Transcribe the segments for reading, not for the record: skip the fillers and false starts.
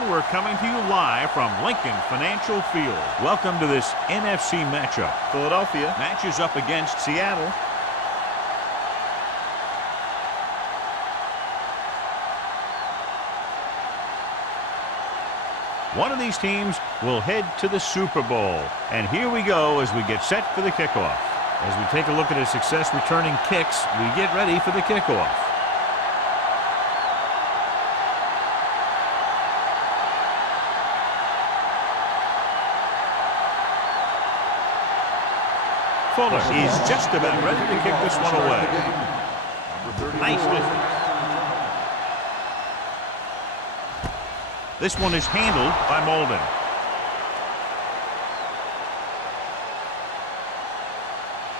everyone. We're coming to you live from Lincoln Financial Field. Welcome to this NFC matchup. Philadelphia matches up against Seattle. One of these teams will head to the Super Bowl. And here we go as we get set for the kickoff. As we take a look at his success returning kicks, we get ready for the kickoff. Fuller is just about ready to kick this one away. Nice distance. This one is handled by Molden.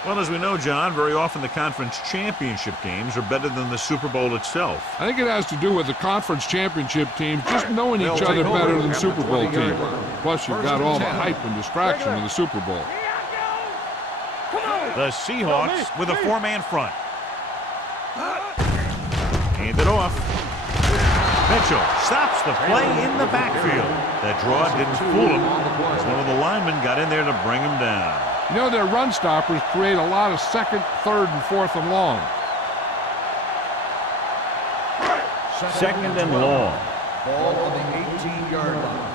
Well, as we know, John, very often the conference championship games are better than the Super Bowl itself. I think it has to do with the conference championship teams just knowing each other better than Super Bowl teams. Plus, you've got all the hype and distraction of the Super Bowl. The Seahawks with a four-man front. Hand it off. Mitchell stops the play in the backfield. That draw didn't fool him as one of the linemen got in there to bring him down. You know, their run stoppers create a lot of second, third, and fourth and long. Second and long. Ball on the 18-yard line.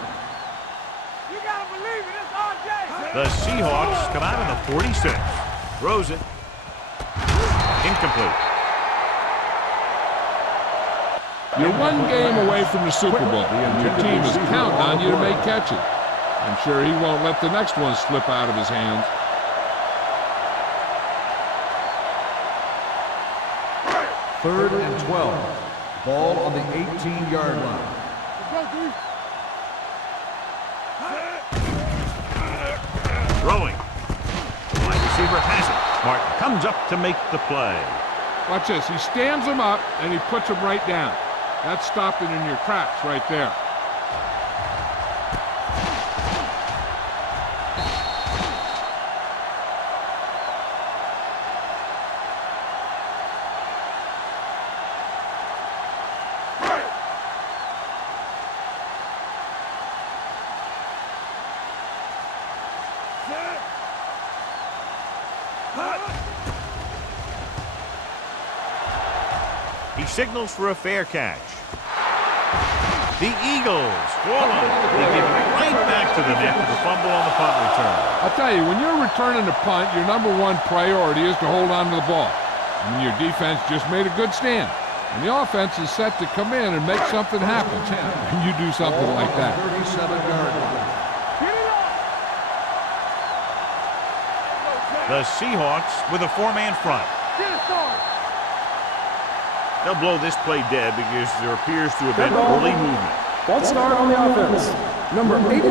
You gotta believe it, it's RJ. The Seahawks come out in the 46. Throws it. Incomplete. You're one game away from the Super Bowl, and your team is counting on you to make catches. I'm sure he won't let the next one slip out of his hands. Third and 12. Ball on the 18-yard line. Throwing. The wide receiver has it. Martin comes up to make the play. Watch this. He stands him up, and he puts him right down. That's stopping in your tracks right there. He signals for a fair catch. The Eagles falling. They give it right back to the net for the fumble on the punt return. I'll tell you, when you're returning a punt, your number one priority is to hold on to the ball. I mean, your defense just made a good stand. And the offense is set to come in and make something happen. And you do something like that. 37-yard line. The Seahawks with a four-man front. They'll blow this play dead because there appears to have been early movement. False start on the offense. Number 89.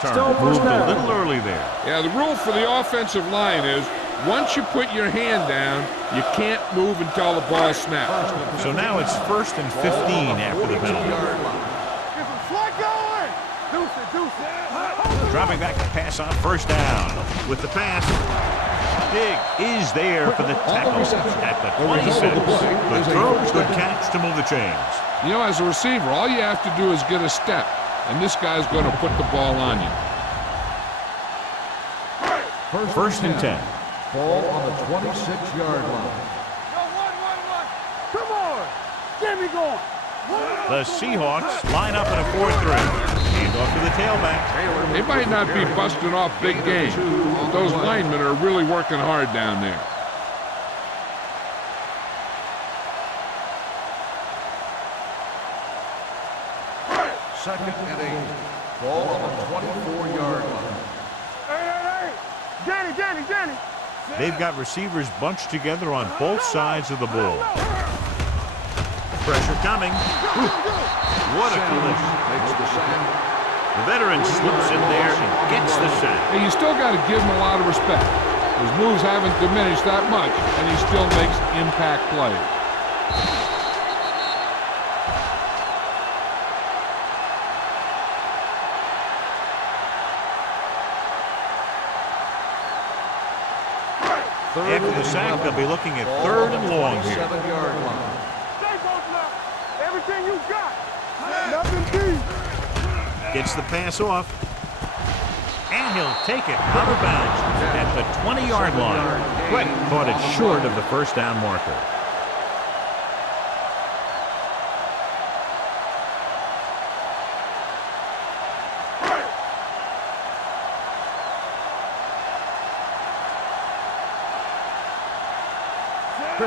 Turner moved a little early there. Yeah, the rule for the offensive line is once you put your hand down, you can't move until the ball snaps. So now it's 1st and 15 after the penalty. Dropping back to pass on first down. With the pass, Diggs is there for the tackle at the 26. Good throw, good catch to move the chains. You know, as a receiver, all you have to do is get a step, and this guy's going to put the ball on you. 1st and 10. Ball on the 26-yard line. Come on, get me going. The Seahawks line up in a 4-3. Hand off to the tailback. They might not be busting off big game, but those linemen are really working hard down there. Second and 8. Ball on the 24-yard line. Hey. Danny. They've got receivers bunched together on both sides of the ball. Pressure coming. What a collision. Makes the sack. The veteran slips in there and gets the sack. Hey, you still got to give him a lot of respect. His moves haven't diminished that much, and he still makes impact plays. After the sack, they'll be looking at 3rd and long here. 7-yard line. Stay both left. Everything you got. Gets the pass off. And he'll take it out of bounds at the 20-yard line. But caught it short of the first down marker.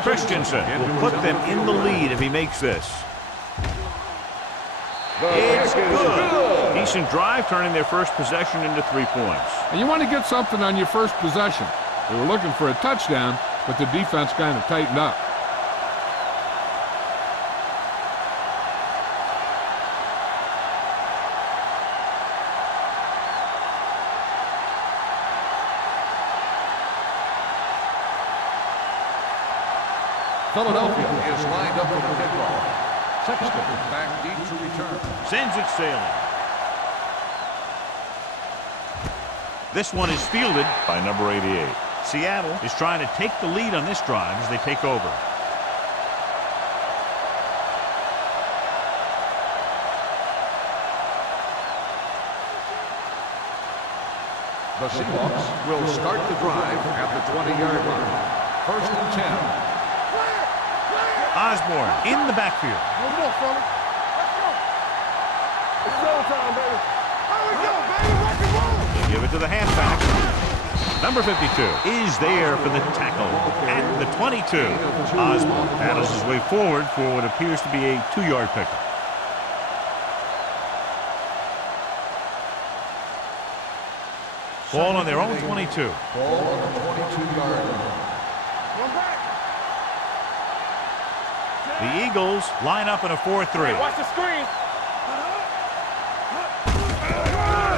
Christensen will put them in the lead if he makes this. It's good. Decent drive, turning their first possession into 3 points. And you want to get something on your first possession. They were looking for a touchdown, but the defense kind of tightened up. Philadelphia is lined up for the kickoff. Sexton back deep to return. Sends it sailing. This one is fielded by number 88. Seattle is trying to take the lead on this drive as they take over. The Seahawks will start the drive at the 20-yard line. 1st and 10. Osborne in the backfield. Let's go, fellas. Let's go. It's showtime, baby. Here we go, baby. Rock and roll. They give it to the halfback. Number 52 is there for the tackle at the 22. Osborne battles his way forward for what appears to be a 2-yard pickup. Ball on their own 22. Ball on the 22-yard line. One back. The Eagles line up in a 4-3. Watch the screen.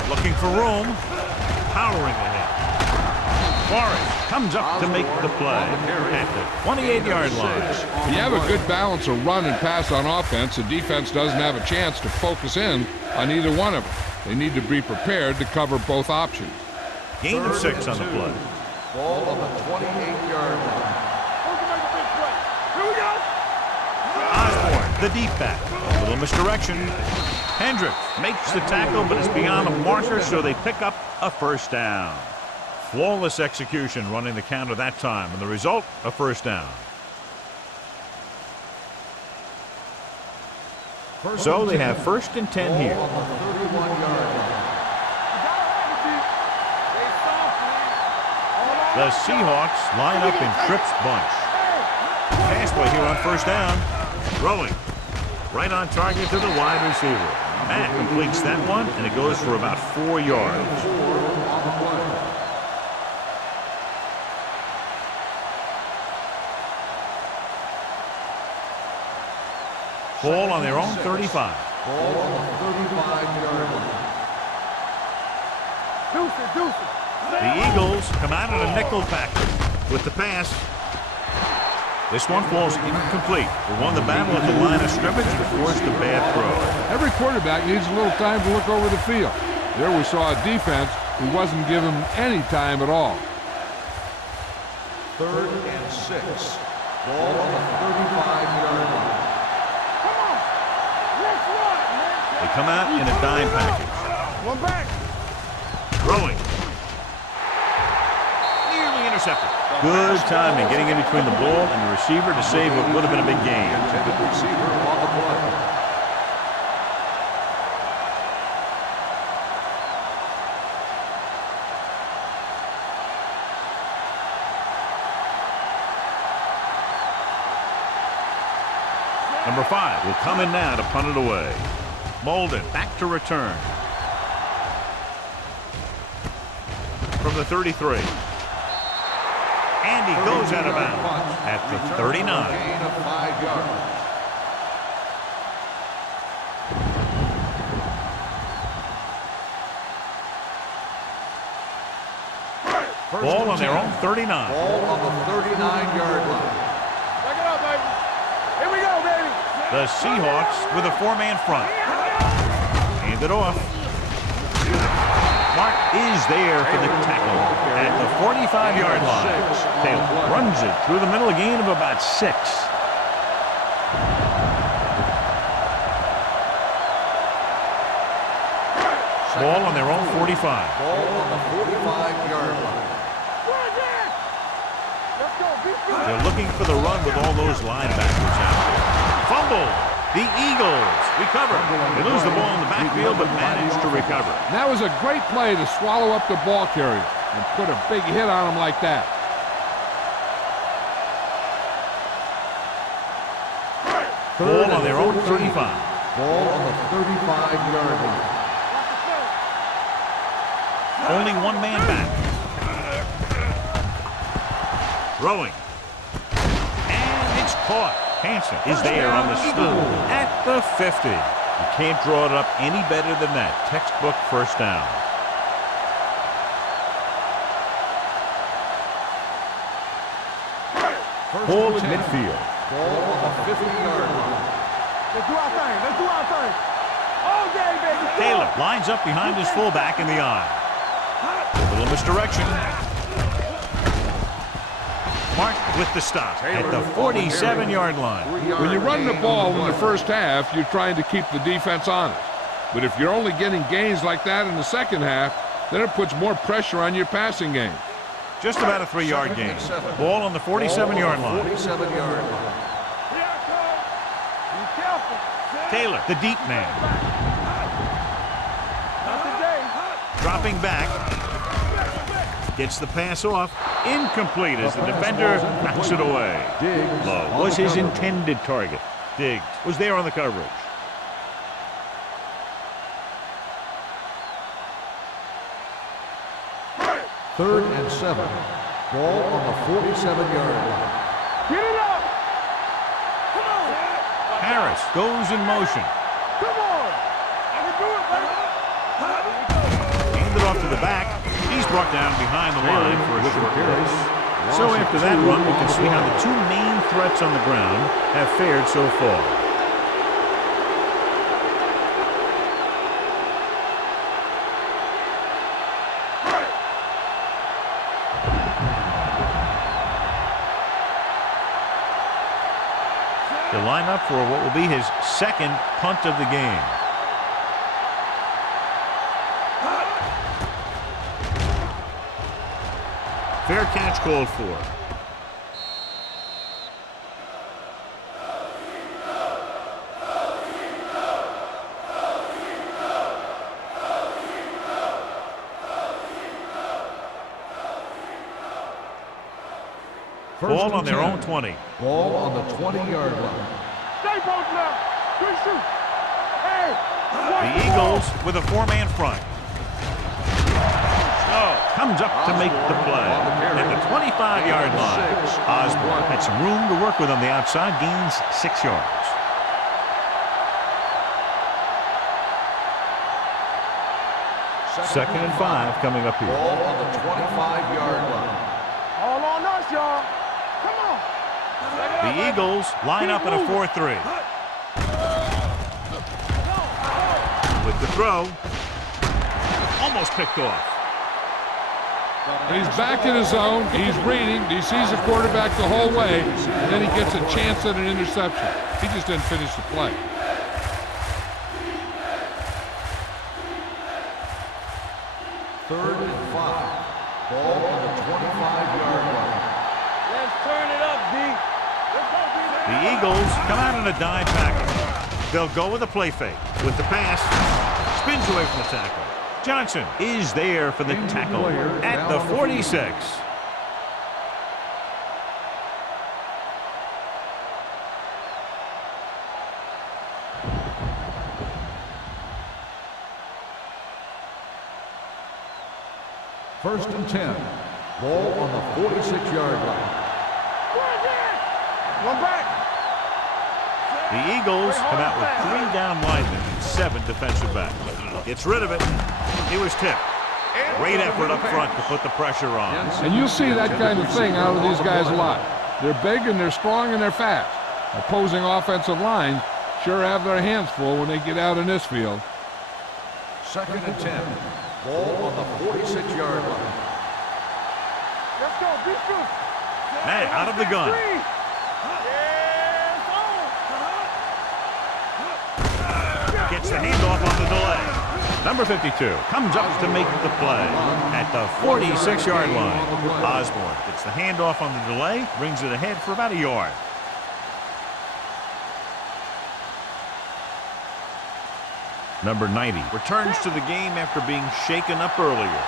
Looking for room. Powering ahead. Forrest comes up to make the play at the 28-yard line. When you have a good balance of run and pass on offense, the defense doesn't have a chance to focus in on either one of them. They need to be prepared to cover both options. Gain of 6 on the play. Ball on the 28-yard line. Who can make a big play? Here we go. Osborne, the deep back. A little misdirection. Hendricks makes the tackle, but it's beyond the marker, so they pick up a first down. Flawless execution running the counter that time, and the result, a first down. So they have 1st and 10 here. Ball on the 31-yard line. The Seahawks line up in Tripp's bunch. Pass play here on first down. Throwing. Right on target to the wide receiver. Matt completes that one, and it goes for about 4 yards. Ball on their own 35. Ball on the 35-yard line. Deuce it. The Eagles come out in a nickel package with the pass. This one falls incomplete. They won the battle at the line of scrimmage and forced a bad throw. Every quarterback needs a little time to look over the field. There we saw a defense who wasn't given any time at all. 3rd and 6. Ball on the 35-yard line. Come on. Let's run, man. They come out in a dime package. One back. Throwing. Nearly intercepted. Good timing getting in between the ball and the receiver to save what would have been a big gain. Intended receiver on the play. Number 5 will come in now to punt it away. Molden back to return. From the 33. And he goes out of bounds at the 39. Gain of 5 yards. Ball on their own 39. Ball on the 39-yard line. Back it up, baby. Here we go, baby. The Seahawks with a 4-man front. Hand it off. Mark is there for the tackle at the 45-yard line. Taylor runs it through the middle, a gain of about 6. Ball on their own 45. Ball on the 45-yard line. Let's go. They're looking for the run with all those linebackers out there. Fumble. The Eagles recover. They lose the ball in the backfield, but manage to recover. And that was a great play to swallow up the ball carrier and put a big hit on him like that. Ball on their own 35. Ball on the 35-yard line. Only one man back. Throwing. And it's caught. Hansen is there on the stop at the 50. You can't draw it up any better than that. Textbook first down. Ball at midfield. Ball on the 50-yard line. Let's do our thing. Let's do our thing. All day, baby. Taylor lines up behind his fullback in the eye. A little misdirection. Mark with the stop at the 47-yard line. When you run the ball in the first half, you're trying to keep the defense honest. But if you're only getting gains like that in the second half, then it puts more pressure on your passing game. Just about a 3-yard gain. Ball on the 47-yard line. 47-yard line. Here I come. Be careful. Taylor, the deep man. Not today. Dropping back. Gets the pass off. Incomplete as the defender knocks it away. Lowe was his intended target. Diggs was there on the coverage. Third and 7. Ball on the 47-yard line. Get it up. Come on. Harris goes in motion. Come on. I can do it, baby. Handed off to the back. He's brought down behind the line for a short race. So after that run, we can see how the two main threats on the ground have fared so far. To line up for what will be his second punt of the game. Fair catch called for. Ball on their own 20. Ball on the 20-yard line. Stay posted up. Good shoot. Hey. The Eagles with a 4-man front. Comes up to make the play at the 25-yard line. Osborne had some room to work with on the outside, gains 6 yards. Second and 5 coming up here. Ball on the 25-yard line. All on us, y'all. Come on. The Eagles line up in a 4-3. With the throw, almost picked off. He's back in his zone. He's reading. He sees the quarterback the whole way, and then he gets a chance at an interception. He just didn't finish the play. Third and 5. Ball on the 25-yard line. Let's turn it up, D. Let's go, D. The Eagles come out in a dime package. They'll go with a play fake. With the pass, spins away from the tackle. Johnson is there for the tackle at the 46. First and 10. Ball on the 46-yard line. One back. The Eagles come out with 3 down linemen and 7 defensive backs. Gets rid of it. It was tipped. Great effort up front to put the pressure on. And you'll see that kind of thing out of these guys a lot. They're big and they're strong and they're fast. Opposing offensive lines sure have their hands full when they get out in this field. Second and 10. Ball on the 46-yard line. Let's go. Be true. Man, out of the gun. Gets the handoff on the delay. Number 52 comes up to make the play at the 46-yard line. Osborne gets the handoff on the delay, brings it ahead for about a yard. Number 90 returns to the game after being shaken up earlier.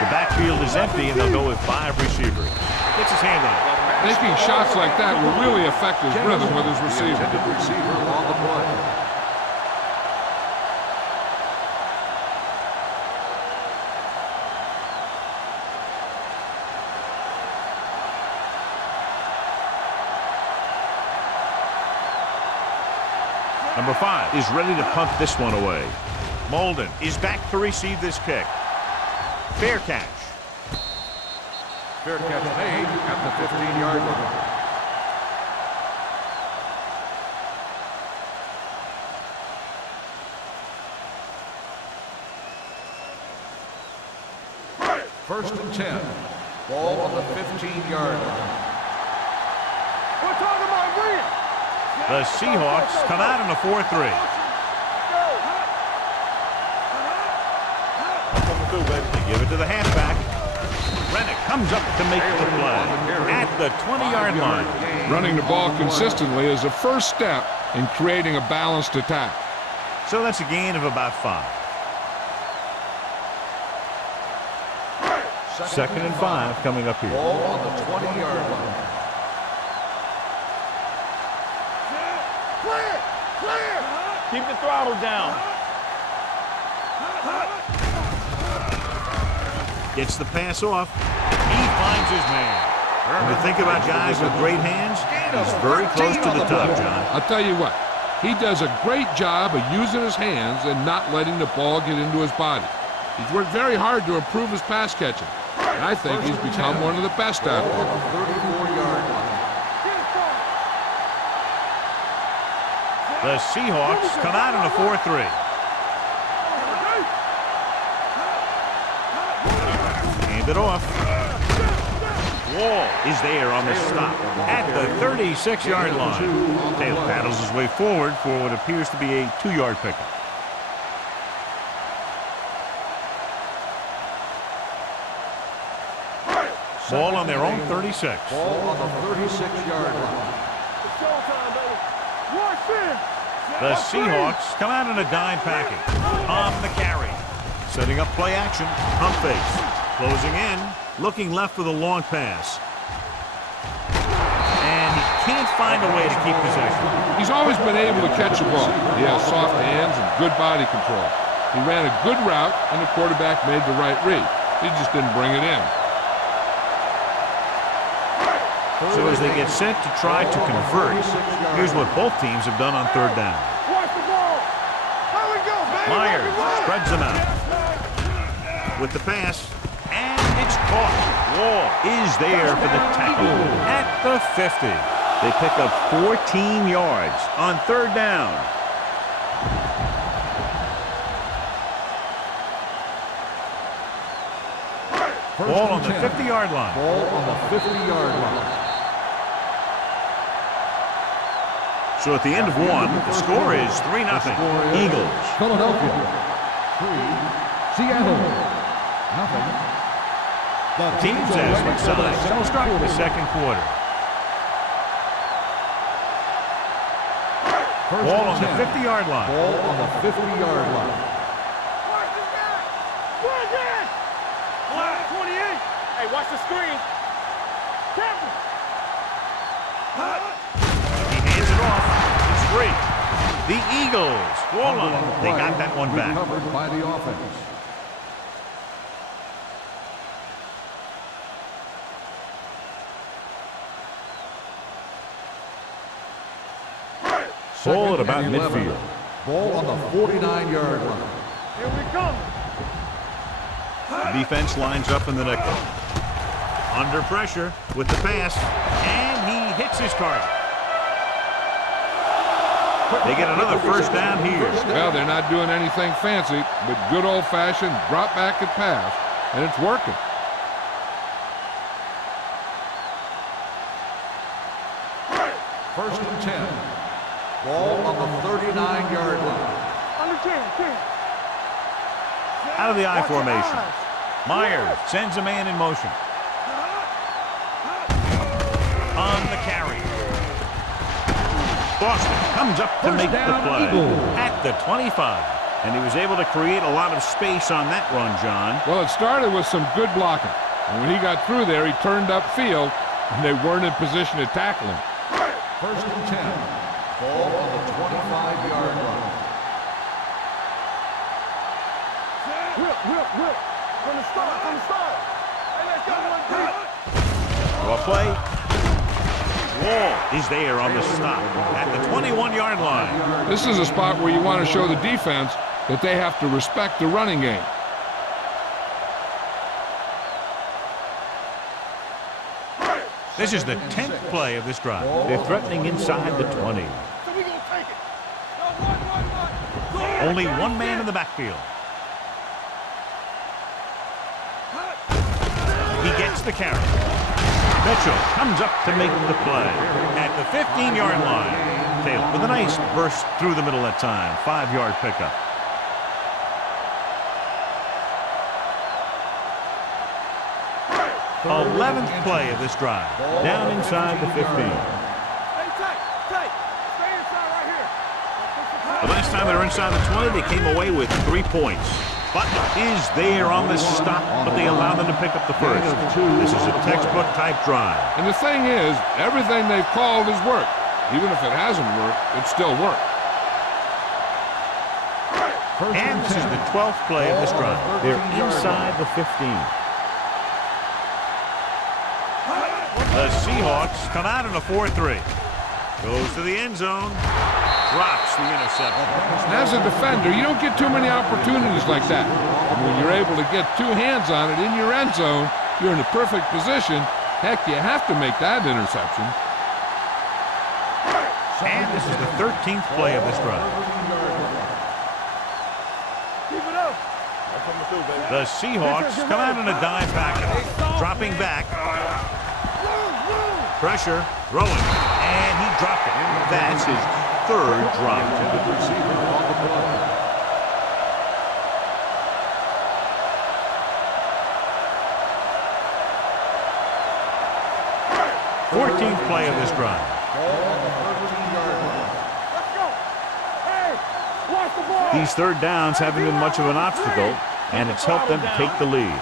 The backfield is empty, and they'll go with 5 receivers. Gets his hand on it. Making shots like that will really affect his rhythm with his receiver. Receiver on the play. Number 5 is ready to punt this one away. Molden is back to receive this kick. Fair catch. Fair catch made at the 15-yard line. First and 10. Ball on the 15-yard line. We're talking about green. The Seahawks come out in a 4-3. They give it to the halfback. Rennick comes up to make the play at the 20-yard line. Running the ball consistently is the first step in creating a balanced attack. So that's a gain of about 5. Second and 5 coming up here. Ball on the 20-yard line. Clear. Keep the throttle down. Gets the pass off. He finds his man. When you think about guys with great hands, he's very close to the top, John. I'll tell you what, he does a great job of using his hands and not letting the ball get into his body. He's worked very hard to improve his pass catching, and I think he's become one of the best out there. 34-yard line. The Seahawks come out in a 4-3. Hand it off. Wall is there on the stop at the 36-yard line. Taylor paddles his way forward for what appears to be a 2-yard pickup. Ball on their own 36. Ball on the 36-yard line. It's showtime, baby. Watch this. The Seahawks come out in a dime package. On the carry. Setting up play action. Pump face. Closing in. Looking left for the long pass. And he can't find a way to keep possession. He's always been able to catch a ball. He has soft hands and good body control. He ran a good route, and the quarterback made the right read. He just didn't bring it in. So as they get set to try to convert, here's what both teams have done on third down. Watch the ball. Here we go, baby. Myers spreads them out. With the pass, and it's caught. Wall is there for the tackle at the 50. They pick up 14 yards on third down. Ball on the 50-yard line. Ball on the 50-yard line. So at the end of one, the score is 3-0. Eagles. Philadelphia 3, Seattle nothing. Teams as switch sides. We'll start with the second quarter. Ball on the 50-yard line. Ball on the 50-yard line. Watch this guy. Watch it. 28. Hey, watch the screen. Captain. He hands it off. It's free. The Eagles. Ball on. They got that one back. Recovered by the offense. Ball at about Second and 11. midfield. Ball on the 49-yard line. Here we come. The defense lines up in the nickel. Under pressure with the pass, and he hits his target. They get another first down here. Well, they're not doing anything fancy, but good old-fashioned drop back and pass, and it's working. First and 10. Ball on the 39-yard line. Under 10. Out of the I Watch your formation. eyes. Myers sends a man in motion. On the carry. Boston comes up to make the play at the 25. And he was able to create a lot of space on that run, John. Well, it started with some good blocking. And when he got through there, he turned upfield, and they weren't in position to tackle him. First and 10. Ball on the 25-yard line. Whip. From the start. Hey, let's go. A play. Wall is there on the stop at the 21-yard line. This is a spot where you want to show the defense that they have to respect the running game. This is the 10th play of this drive. They're threatening inside the 20. So we gonna take it. Only one man in the backfield. He gets the carry. Mitchell comes up to make the play at the 15-yard line. Taylor with a nice burst through the middle that time. 5-yard pickup. Third 11th and play of this drive. Down inside the 15. Hey, Tay. Stay inside right here. The last time they were inside the 20, they came away with 3 points. Butler is there on the stop, but they allow them to pick up the first. This is a textbook type drive. And the thing is, everything they've called has worked. Even if it hasn't worked, it still worked. And this is the 12th play of this drive. They're inside the 15. The Seahawks come out in a 4-3. Goes to the end zone. Drops the interception. And as a defender, you don't get too many opportunities like that. And when you're able to get 2 hands on it in your end zone, you're in a perfect position. Heck, you have to make that interception. And this is the 13th play of this drive. Keep it up. The Seahawks come out in a dive package. Dropping back. Pressure. Throwing. And he dropped it. That's his 3rd drop. Receiver on the play. 14th play of this drive. These 3rd downs haven't been much of an obstacle, and it's helped them to take the lead.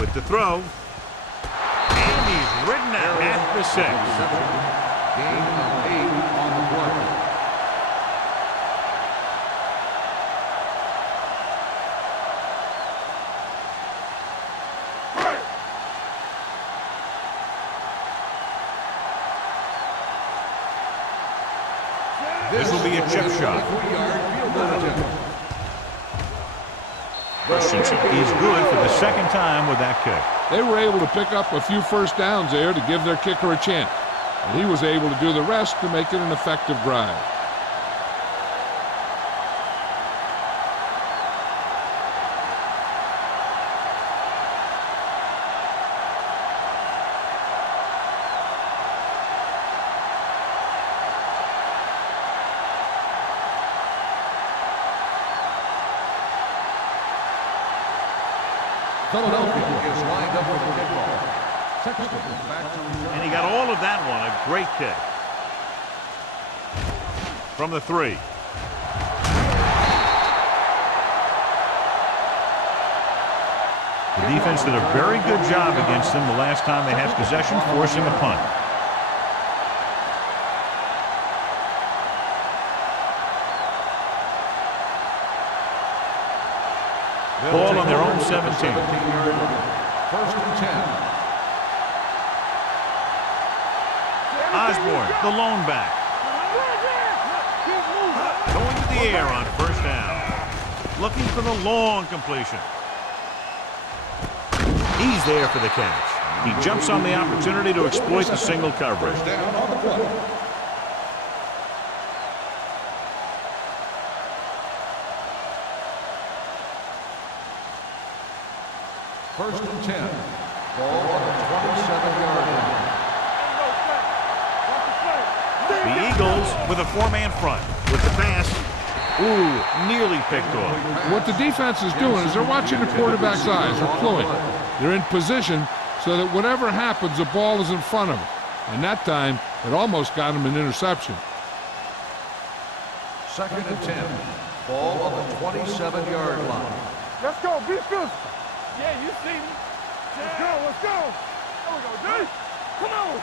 With the throw. And he's ridden out at the 6. Gain of 8 on the play. This will be a chip shot. 3-yard field goal attempt. Christensen is good for the 2nd time with that kick. They were able to pick up a few first downs there to give their kicker a chance. And he was able to do the rest to make it an effective drive. Philadelphia is lined up for the kickoff. Sexton back to return. And he got all of that one. A great kick. From the 3. The defense did a very good job against them the last time they had possession, forcing a punt. Ball on their own 17. 17-yard line. First and 10. Osborne, the lone back. Going to the air on 1st down. Looking for the long completion. He's there for the catch. He jumps on the opportunity to exploit the single coverage. First down on the play. First and 10. Ball on the 27-yard line. The Eagles with a four-man front. With the pass. Ooh, nearly picked off. What the defense is doing is they're watching the quarterback's eyes. They're cluing. They're in position so that whatever happens, the ball is in front of them. And that time, it almost got him an interception. 2nd and 10. Ball on the 27-yard line. Let's go. Be physical. Yeah, you see me. Let's go. Let's go. There we go, Jay. Come on.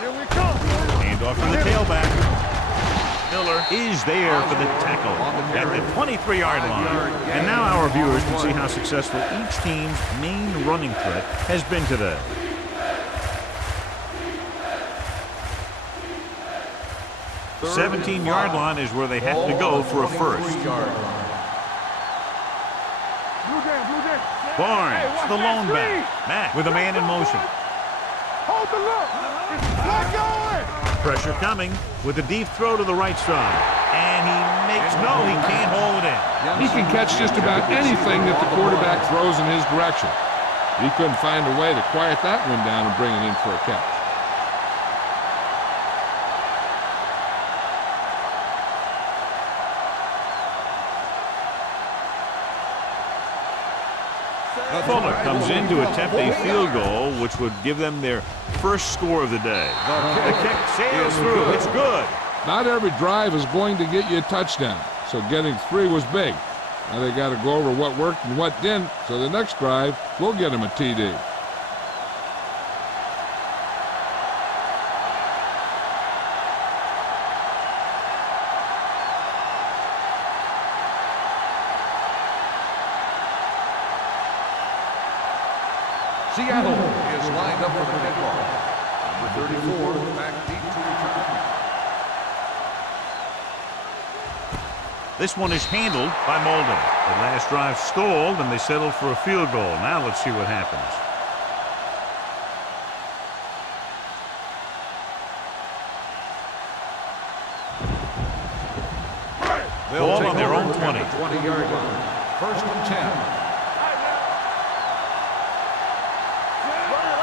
Here we come. Hand off to the tailback. Miller is there for the tackle at the 23-yard line. And now our viewers can see how successful each team's main running threat has been today. The 17-yard line is where they have to go for a first. Barnes, the lone back. Mack with a man in motion. Hold the look. Let go. Pressure coming with a deep throw to the right side. And he makes no, he can't hold it in. He can catch just about anything that the quarterback throws in his direction. He couldn't find a way to quiet that one down and bring it in for a catch. Fuller comes in to attempt a field goal, which would give them their first score of the day. The kick sails through. It's good. Not every drive is going to get you a touchdown, so getting 3 was big. Now they got to go over what worked and what didn't, so the next drive will get them a TD. Seattle is lined up for the kickoff. Number 34, back deep to return. This one is handled by Molden. The last drive stalled, and they settled for a field goal. Now let's see what happens. Ball on their own 20. 20-yard line. 1st and 10.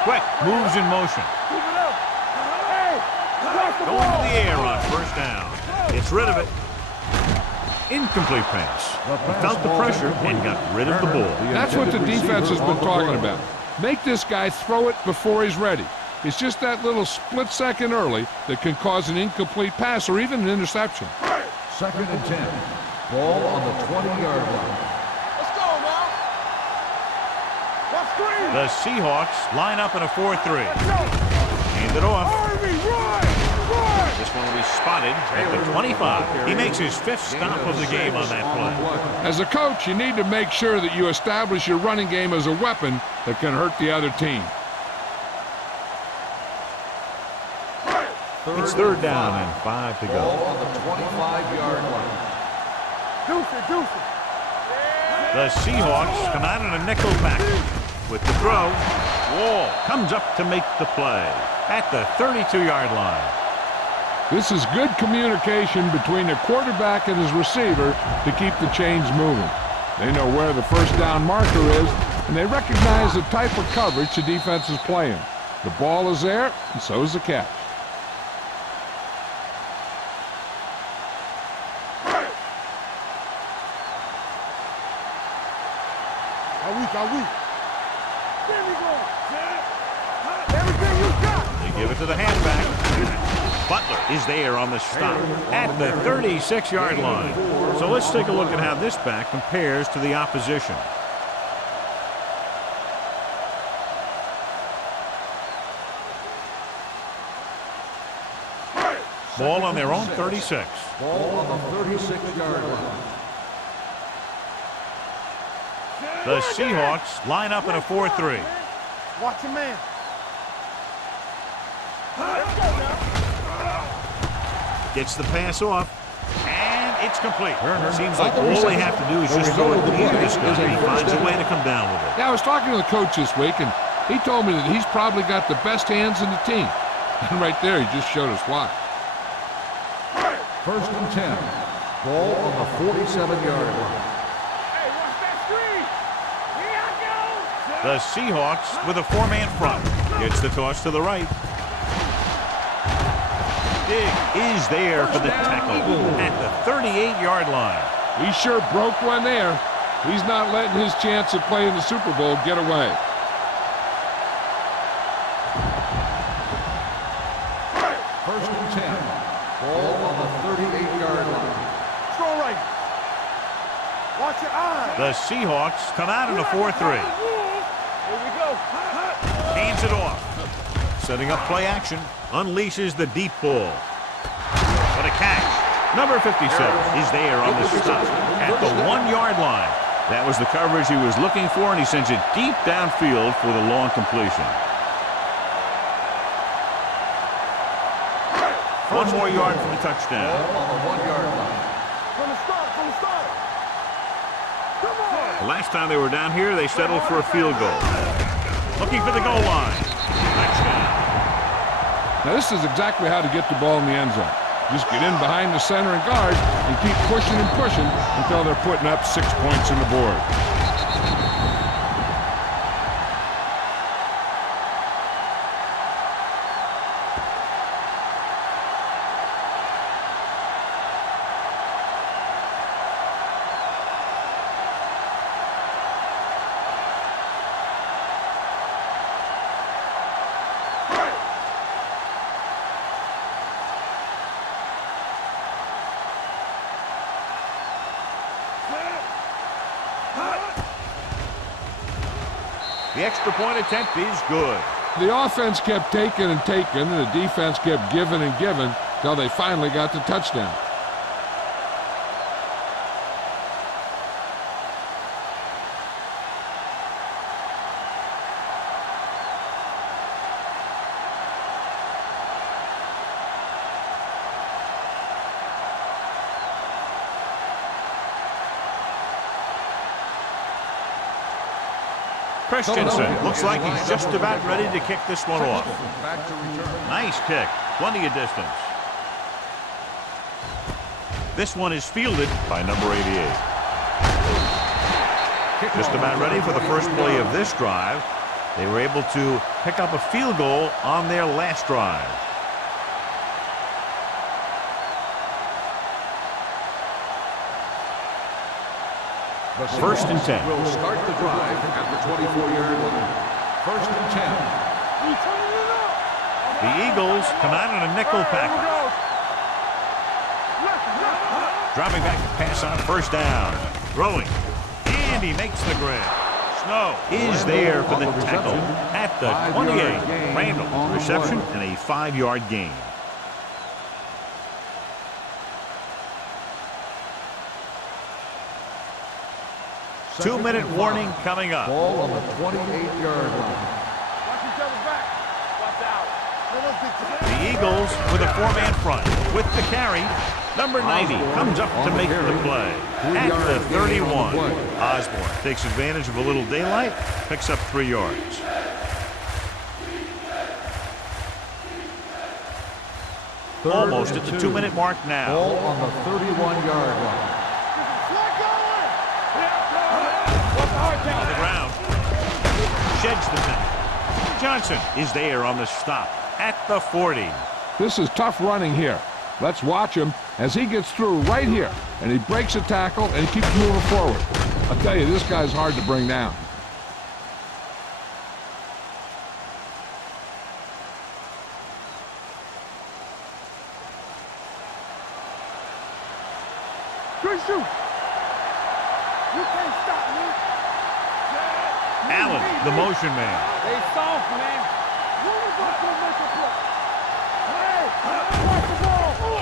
Quick, moves in motion. Going to the air on first down. Gets rid of it. Incomplete pass. He felt the pressure and got rid of the ball. That's what the defense has been talking about. Make this guy throw it before he's ready. It's just that little split second early that can cause an incomplete pass or even an interception. 2nd and 10. Ball on the 20-yard line. The Seahawks line up in a 4-3. Hand it off. This one will be spotted at the 25. He makes his 5th stop of the game on that play. As a coach, you need to make sure that you establish your running game as a weapon that can hurt the other team. It's 3rd down and 5 to go. Ball on the 25-yard line. The Seahawks come out in a nickel package. With the throw, Wall comes up to make the play at the 32-yard line. This is good communication between the quarterback and his receiver to keep the chains moving. They know where the first down marker is, and they recognize the type of coverage the defense is playing. The ball is there, and so is the catch. They give it to the halfback. Butler is there on the stop at the 36-yard line. So let's take a look at how this back compares to the opposition. Ball on their own 36. Ball on the 36-yard line. The Seahawks line up in a 4-3. Watch your man. Gets the pass off, and it's complete. Seems like all they have to do is just throw it clean to this guy. He finds a way to come down with it. Yeah, I was talking to the coach this week, and he told me that he's probably got the best hands in the team. And right there, he just showed us why. 1st and 10. Ball on the 47-yard line. The Seahawks with a 4-man front. Gets the toss to the right. Dig is there for the tackle at the 38-yard line. He sure broke one there. He's not letting his chance of playing the Super Bowl get away. First and 10. Ball on the 38-yard line. Throw right. Watch your eyes. The Seahawks come out in a 4-3. Here we go. Hands it off. Setting up play action. Unleashes the deep ball. What a catch. Number 57 is there on the stop at the 1-yard line. That was the coverage he was looking for, and he sends it deep downfield for the long completion. 1 more yard for the touchdown. Ball on the 1-yard line. From the start. Come on. The last time they were down here, they settled for a field goal. Looking for the goal line. Touchdown. Now this is exactly how to get the ball in the end zone. Just get in behind the center and guard and keep pushing and pushing until they're putting up 6 points on the board. The extra point attempt is good. The offense kept taking and taking, and the defense kept giving and giving until they finally got the touchdown. Christensen looks like he's just about ready to kick this one off. Back to return. Nice kick. Plenty of distance. This one is fielded by number 88. Just about ready for the first play of this drive. They were able to pick up a field goal on their last drive. First and 10. Will start the drive at the 24-yard line. First and 10. The Eagles come out in a nickel package. Dropping back to pass on first down. Throwing. And he makes the grab. Snow is there for the tackle at the 28. Randall, reception and a 5-yard gain. Two-minute warning coming up. Ball on the 28-yard line. Watch each other's back. Watch out. The Eagles with a 4-man front. With the carry, number 90 comes up to make the play at the 31. Osborne takes advantage of a little daylight, picks up 3 yards. Almost at the 2-minute mark now. Ball on the 31-yard line. On the ground. Sheds the penalty. Johnson is there on the stop at the 40. This is tough running here. Let's watch him as he gets through right here, and he breaks a tackle and keeps moving forward. I'll tell you, this guy's hard to bring down. Good shoot. You can't stop me. Allen, the motion man. They soft, man.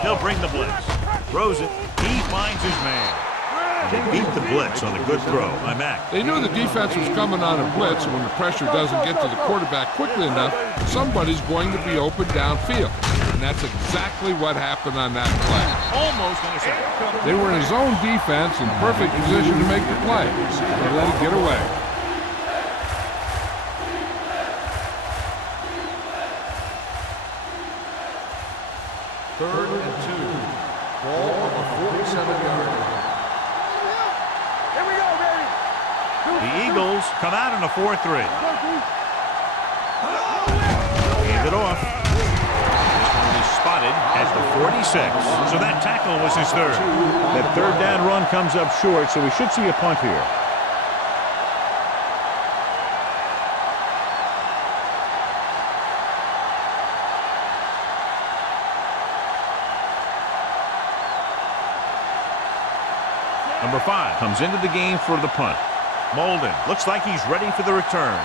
He'll bring the blitz. Throws it. He finds his man. They beat the blitz on a good throw by Mack. They knew the defense was coming on a blitz, and when the pressure doesn't get to the quarterback quickly enough, somebody's going to be open downfield. And that's exactly what happened on that play. Almost intercepted. They were in zone defense in perfect position to make the play. They let it get away. Third and 2. Ball on the 47-yard line. Here we go, baby. The Eagles come out in a 4-3. Hand it off. This one is spotted at the 46. So that tackle was his third. That third down run comes up short, so we should see a punt here. Number 5 comes into the game for the punt. Molden looks like he's ready for the return.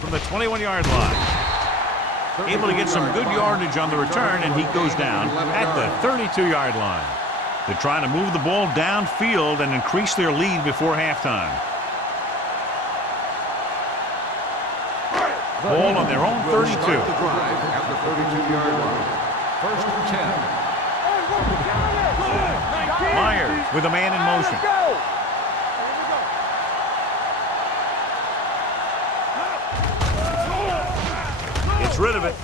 From the 21-yard line. Able to get some good yardage on the return, and he goes down at the 32-yard line. They're trying to move the ball downfield and increase their lead before halftime. Ball on their own 32. The drive at the 32-yard line. First and 10. Myers with a man in motion. Gets rid of it.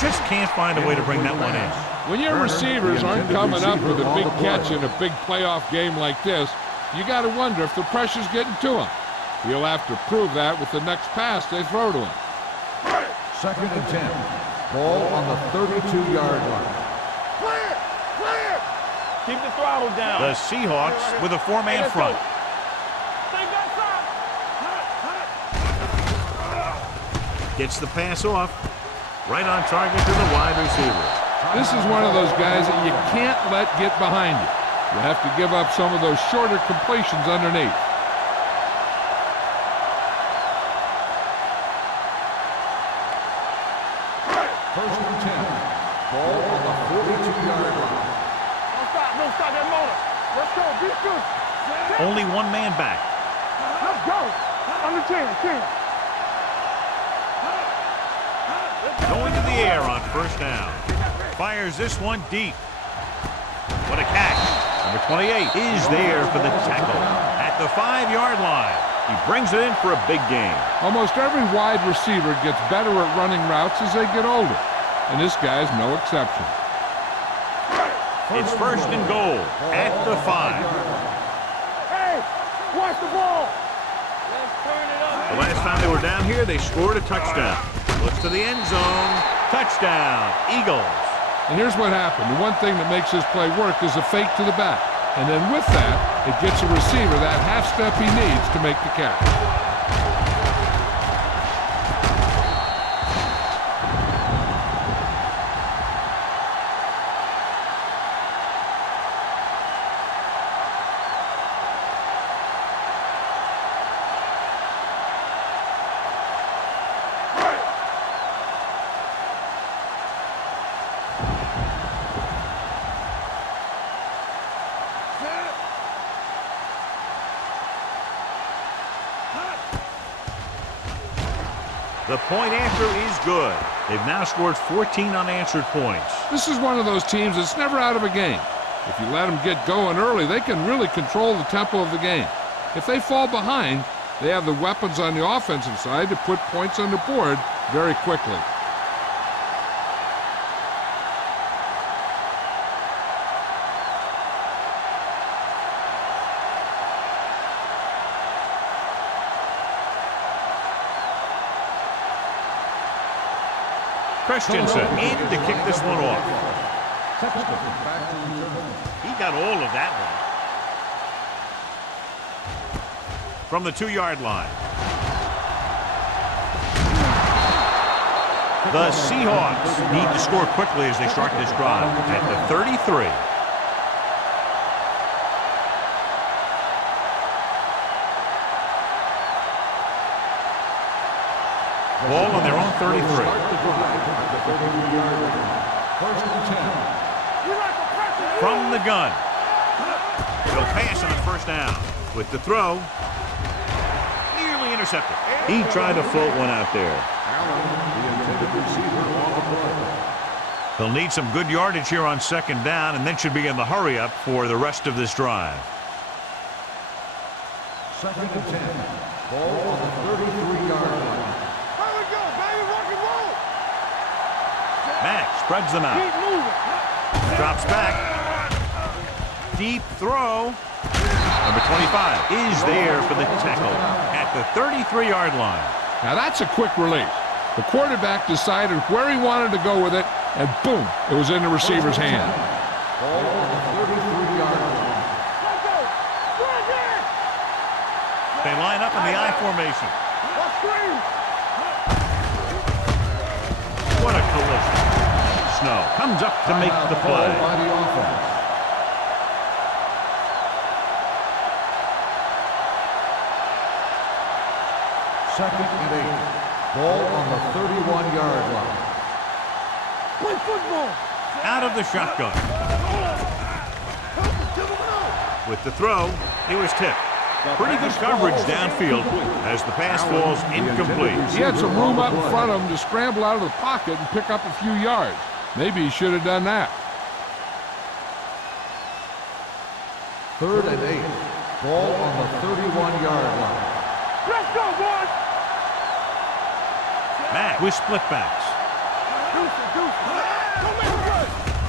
Just can't find a way to bring that one in. When your receivers aren't coming up with a big catch in a big playoff game like this, you got to wonder if the pressure's getting to him. He'll have to prove that with the next pass they throw to him. Second and 10. Ball on the 32-yard line. Clear! Clear! Keep the throttle down. The Seahawks with a four-man front. Gets the pass off. Right on target to the wide receiver. This is one of those guys that you can't let get behind you. You have to give up some of those shorter completions underneath. First and 10. Ball on the 42-yard line. Don't stop that motor. Let's go. Be good. Only one man back. Let's go. Under 10. Going to the air on first down. Fires this one deep. What a catch. Number 28 is there for the tackle at the 5-yard line. He brings it in for a big game. Almost every wide receiver gets better at running routes as they get older, and this guy's no exception. It's first and goal at the 5. Hey, watch the ball. Let's turn it up. The last time they were down here, they scored a touchdown. Looks to the end zone. Touchdown, Eagles. And here's what happened. The one thing that makes this play work is a fake to the back. And then with that, it gets a receiver that half step he needs to make the catch. The point after is good. They've now scored 14 unanswered points. This is one of those teams that's never out of a game. If you let them get going early, they can really control the tempo of the game. If they fall behind, they have the weapons on the offensive side to put points on the board very quickly. Christensen in to kick this one off. He got all of that one. From the 2-yard line. The Seahawks need to score quickly as they start this drive at the 33. Ball on their own 33. First and 10. From the gun. He'll pass on first down. With the throw. Nearly intercepted. He tried to float one out there. Allen, the intended receiver on the play. They'll need some good yardage here on second down and then should be in the hurry up for the rest of this drive. Second and 10. Ball on the 33-yard line. Here we go, baby. Rock and roll. Mack spreads them out. Keep moving. Drops back. Deep throw. Number 25 is there for the tackle at the 33-yard line. Now that's a quick release. The quarterback decided where he wanted to go with it, and boom, it was in the receiver's hand. Ball on the 33-yard line. Let's go. Right there. They line up in the I formation. Let's scream. What a collision. Snow comes up to make the Ball play. by the offense. Second and 8. Ball on the 31-yard line. Play football. Out of the shotgun. With the throw, he was tipped. Pretty good coverage downfield as the pass falls incomplete. He had some room up in front of him to scramble out of the pocket and pick up a few yards. Maybe he should have done that. Third and 8. Ball on the 31-yard line. Let's go, boys. Mack with split backs.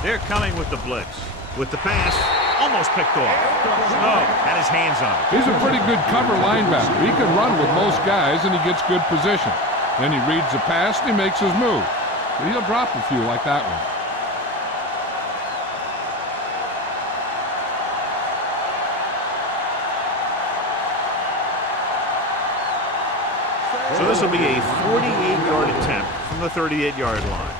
They're coming with the blitz. With the pass, almost picked off. Snow had his hands on it. He's a pretty good cover linebacker. He can run with most guys, and he gets good position. Then he reads the pass, and he makes his move. But he'll drop a few like that one. So this will be a 48-yard attempt from the 38-yard line.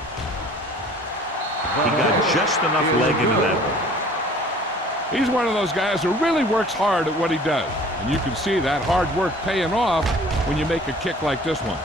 He got just enough leg into that one. He's one of those guys who really works hard at what he does. And you can see that hard work paying off when you make a kick like this one.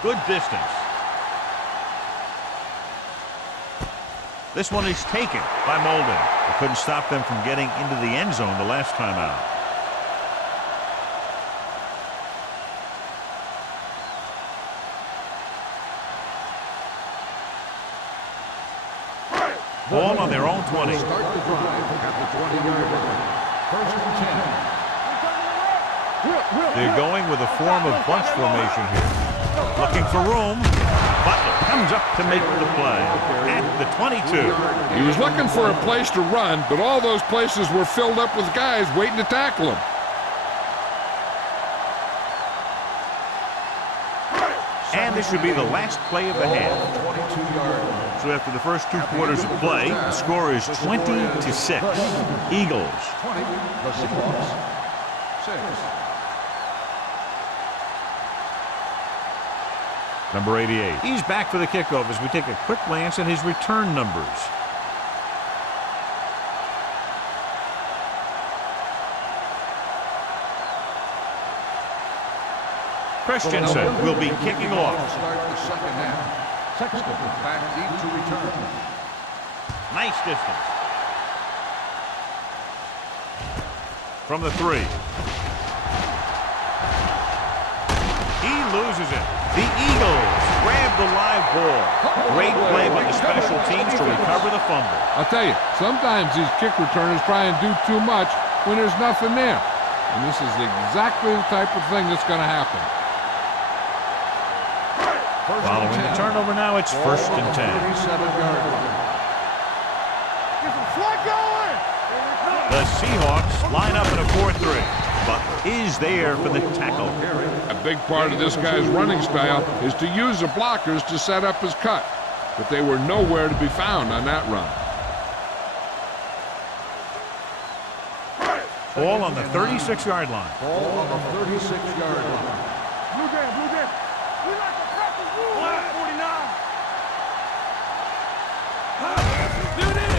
Good distance. This one is taken by Molden. They couldn't stop them from getting into the end zone the last time out. Ball on their own 20. Start the drive at the 20-yard line. First and 10. They're going with a form of bunch formation here. Looking for room. Butler comes up to make the play at the 22. He was looking for a place to run, but all those places were filled up with guys waiting to tackle him. And this should be the last play of the half. 22-yard line. So after the first 2 quarters of play, the score is 20-6. Eagles. 20. The Seahawks. 6. Number 88. He's back for the kickoff as we take a quick glance at his return numbers. Christensen will be kicking off. Start the second half. Sexton back deep to return. Nice distance. From the 3. He loses it. The Eagles grab the live ball. Great play by the special teams to recover the fumble. I'll tell you, sometimes these kick returners try and do too much when there's nothing there. And this is exactly the type of thing that's going to happen. Following the turnover now, it's first and 10. 37-yard line. Get some slug going. The Seahawks line up in a 4-3. Butler is there for the tackle. A big part of this guy's running style is to use the blockers to set up his cut. But they were nowhere to be found on that run. Ball on the 36-yard line. Ball on the 36-yard line. Blue game, blue game. We like to practice rules. 49.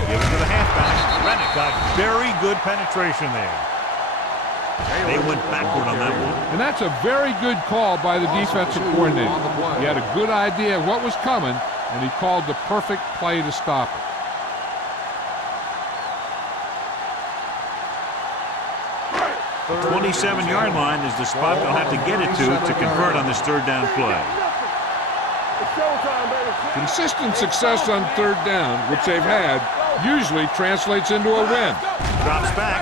Give it to the halfback. Rennick got very good penetration there. They went backward on that one. And that's a very good call by the defensive coordinator. He had a good idea of what was coming, and he called the perfect play to stop it. The 27-yard line is the spot they'll have to get it to convert on this third down play. It's showtime, baby. Consistent success on third down, which they've had, usually translates into a win. Drops back.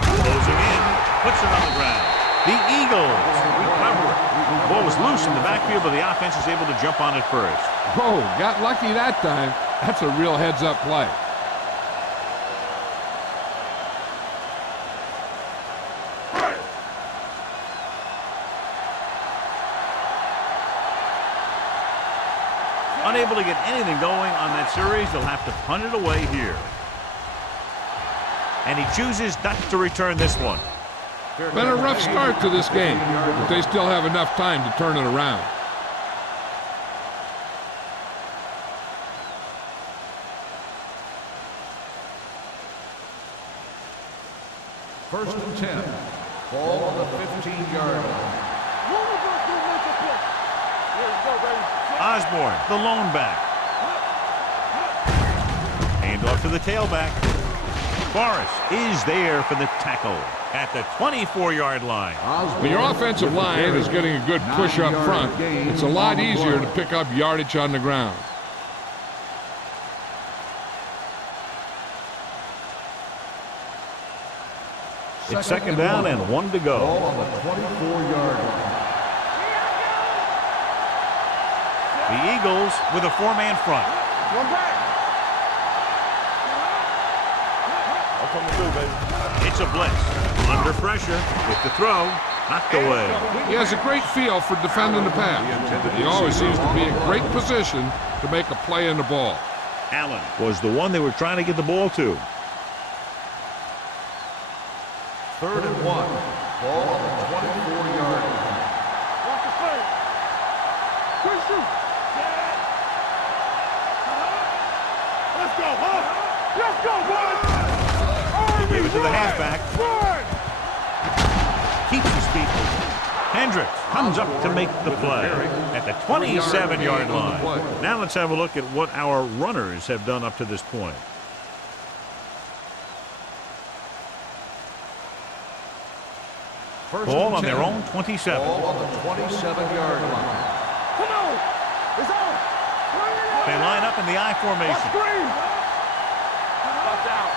Closing in. Puts it on the ground. The Eagles recover it. The ball was loose in the backfield, but the offense is able to jump on it first. Oh, got lucky that time. That's a real heads-up play. Unable to get anything going on that series, they'll have to punt it away here. And he chooses not to return this one. Been a rough start to this game, but they still have enough time to turn it around. First and 10. Ball on the 15-yard line. Osborne, the lone back. Hand off to the tailback. Forrest is there for the tackle at the 24-yard line. When your offensive line is getting a good push up front, it's a lot easier to pick up yardage on the ground. It's second down and 1 to go. Ball on the 24-yard line. The Eagles with a 4-man front. One back. That's what I'm gonna do, baby. It's a blitz. Under pressure with the throw. Knocked away. He has a great feel for defending the pass. He always seems to be in great position to make a play in the ball. Allen was the one they were trying to get the ball to. Third and 1. Ball on the 24-yard line. Watch the play. Quick shoot. Let's go, huh? Let's go, boys. Give it to the halfback. Run. Keeps his feet moving. Hendricks comes up to make the play at the 27-yard line. Now let's have a look at what our runners have done up to this point. Ball on their own 27. Ball on the 27-yard line. Come on. It's on. They line up in the I formation. Screen. Watch out.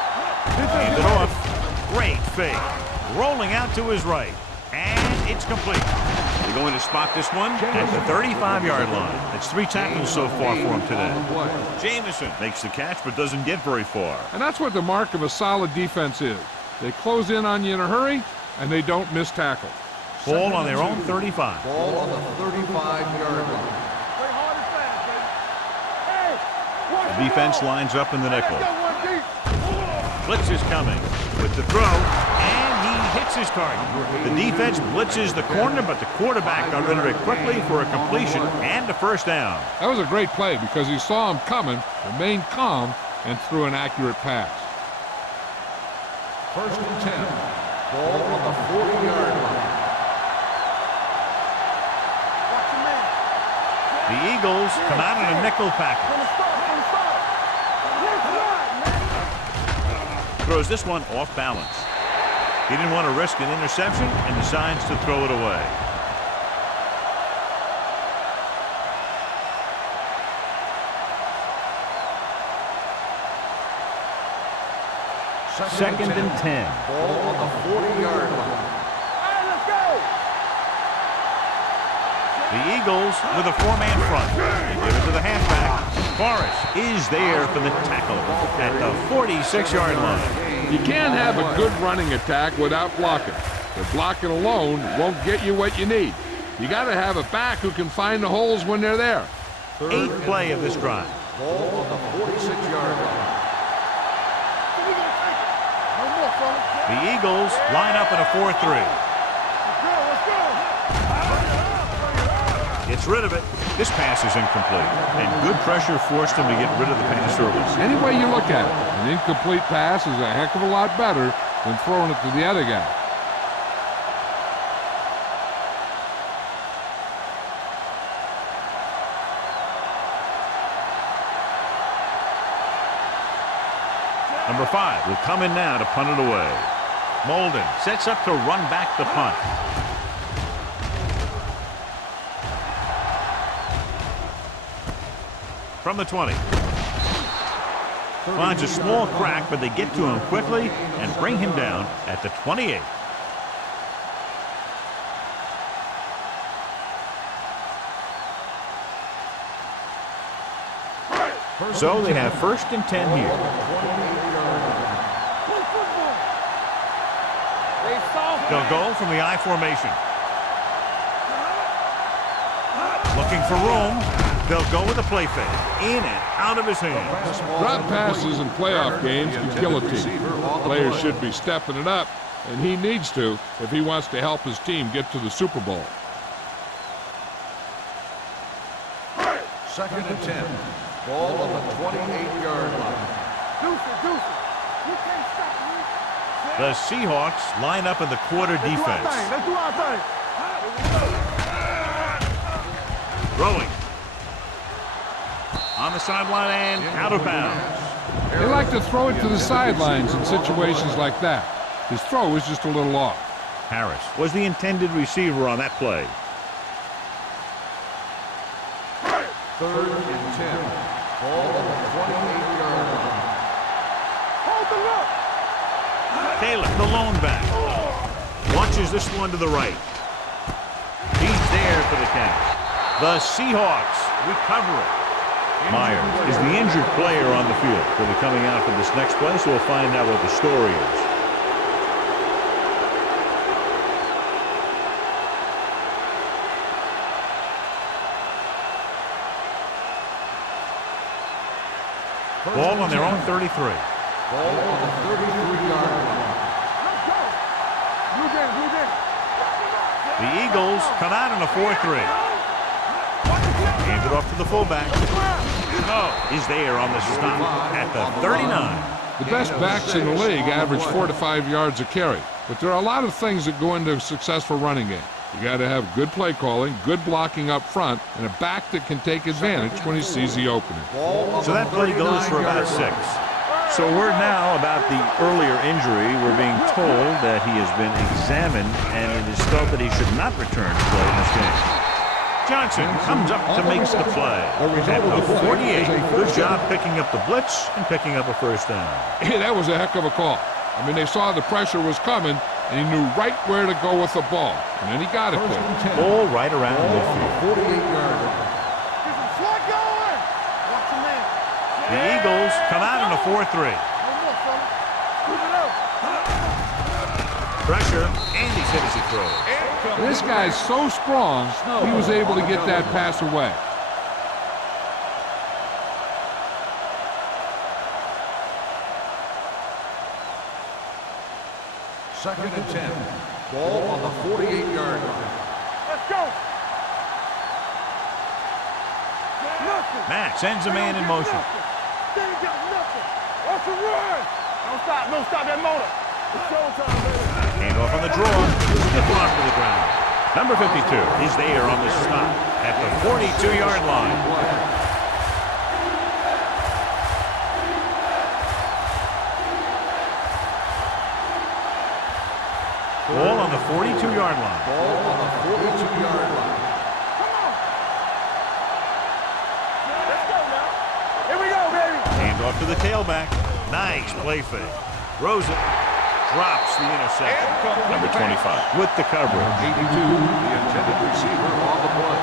Hand it off. Great fake. Rolling out to his right. And it's complete. They're going to spot this one at the 35-yard line. That's 3 tackles so far for him today. Jamison makes the catch but doesn't get very far. And that's what the mark of a solid defense is. They close in on you in a hurry, and they don't miss tackle. Ball on their own 35. Ball on the 35-yard line. Play hard and fast, baby. Hey, watch The defense lines up in the nickel. Got one deep. Blitz is coming with the throw, and he hits his target. The defense blitzes the corner, but the quarterback got rid of it quickly for a completion and a first down. That was a great play because he saw him coming, remained calm, and threw an accurate pass. First and 10. Ball on the 40-yard line. Watch your man. The Eagles come out in a nickel package. From the start. Let's run, man. Throws this one off balance. He didn't want to risk an interception and decides to throw it away. Second and 10. Ball on the 40-yard line. Hey, let's go. The Eagles with a 4-man front. They give it to the halfback. Forrest is there for the tackle at the 46-yard line. You can't have a good running attack without blocking. But blocking alone won't get you what you need. You got to have a back who can find the holes when they're there. 8th play of this drive. Ball on the 46-yard line. The Eagles line up in a 4-3. Let's go. Gets rid of it. This pass is incomplete. And good pressure forced him to get rid of the pass early. Any way you look at it, an incomplete pass is a heck of a lot better than throwing it to the other guy. Number 5 will come in now to punt it away. Molden sets up to run back the punt. From the 20. Finds a small crack, but they get to him quickly and bring him down at the 28. So they have 1st and 10 here. They'll go from the I formation. Looking for room. They'll go with a play fake. In and out of his hands. Drop passes in playoff games can kill a team. Players should be stepping it up, and he needs to if he wants to help his team get to the Super Bowl. 2nd and 10. Ball on the 28-yard line. You can't stop me. The Seahawks line up in the quarter defense. Let's do our thing. Throwing. On the sideline and out of bounds. They like to throw it to the sidelines in situations like that. His throw was just a little off. Harris was the intended receiver on that play. 3rd and 10. Ball on the 28-yard line. Hold the look. Taylor, the lone back. Launches this one to the right. He's there for the catch. The Seahawks recover it. Myers is the injured player on the field. He'll be coming out for this next play, so we'll find out what the story is. Ball on their own 33. Ball on the 33-yard line. Let's go. Blue game. The Eagles come out in a 4-3. Hands it off to the fullback. No, he's there on the stop at the 39. The best backs in the league average 4 to 5 yards a carry, but there are a lot of things that go into a successful running game. You got to have good play calling, good blocking up front, and a back that can take advantage when he sees the opening. So that play goes for about 6. So word now about the earlier injury. We're being told that he has been examined and it is felt that he should not return to play in this game. Johnson comes up to make the play at the 48. Good job picking up the blitz and picking up a 1st down. Hey, that was a heck of a call. I mean, they saw the pressure was coming, and he knew right where to go with the ball. And then he got it there. Ball right around midfield. 48-yard line. Get some slot going. Watch the man. The Eagles come out in a 4-3. No more, fella. Keep it up. Pressure, and he's hit as he throws. This guy's so strong, he was able to get that pass away. Second and 10. Ball on the 48-yard line. Let's go. Nothing. Matt sends a man in motion. They ain't got nothing. Watch the run. Don't stop that motor. It's showtime, baby. Hand off on the draw. Stiff arm to the ground. Number 52 is there on the stop at the 42-yard line. Ball on the 42-yard line. Ball on the 42-yard line. Come on. Let's go now. Here we go, baby. Hand off to the tailback. Nice play fake. Throws it. Drops the interception. Number 25 with the coverage. 82, the intended receiver on the play.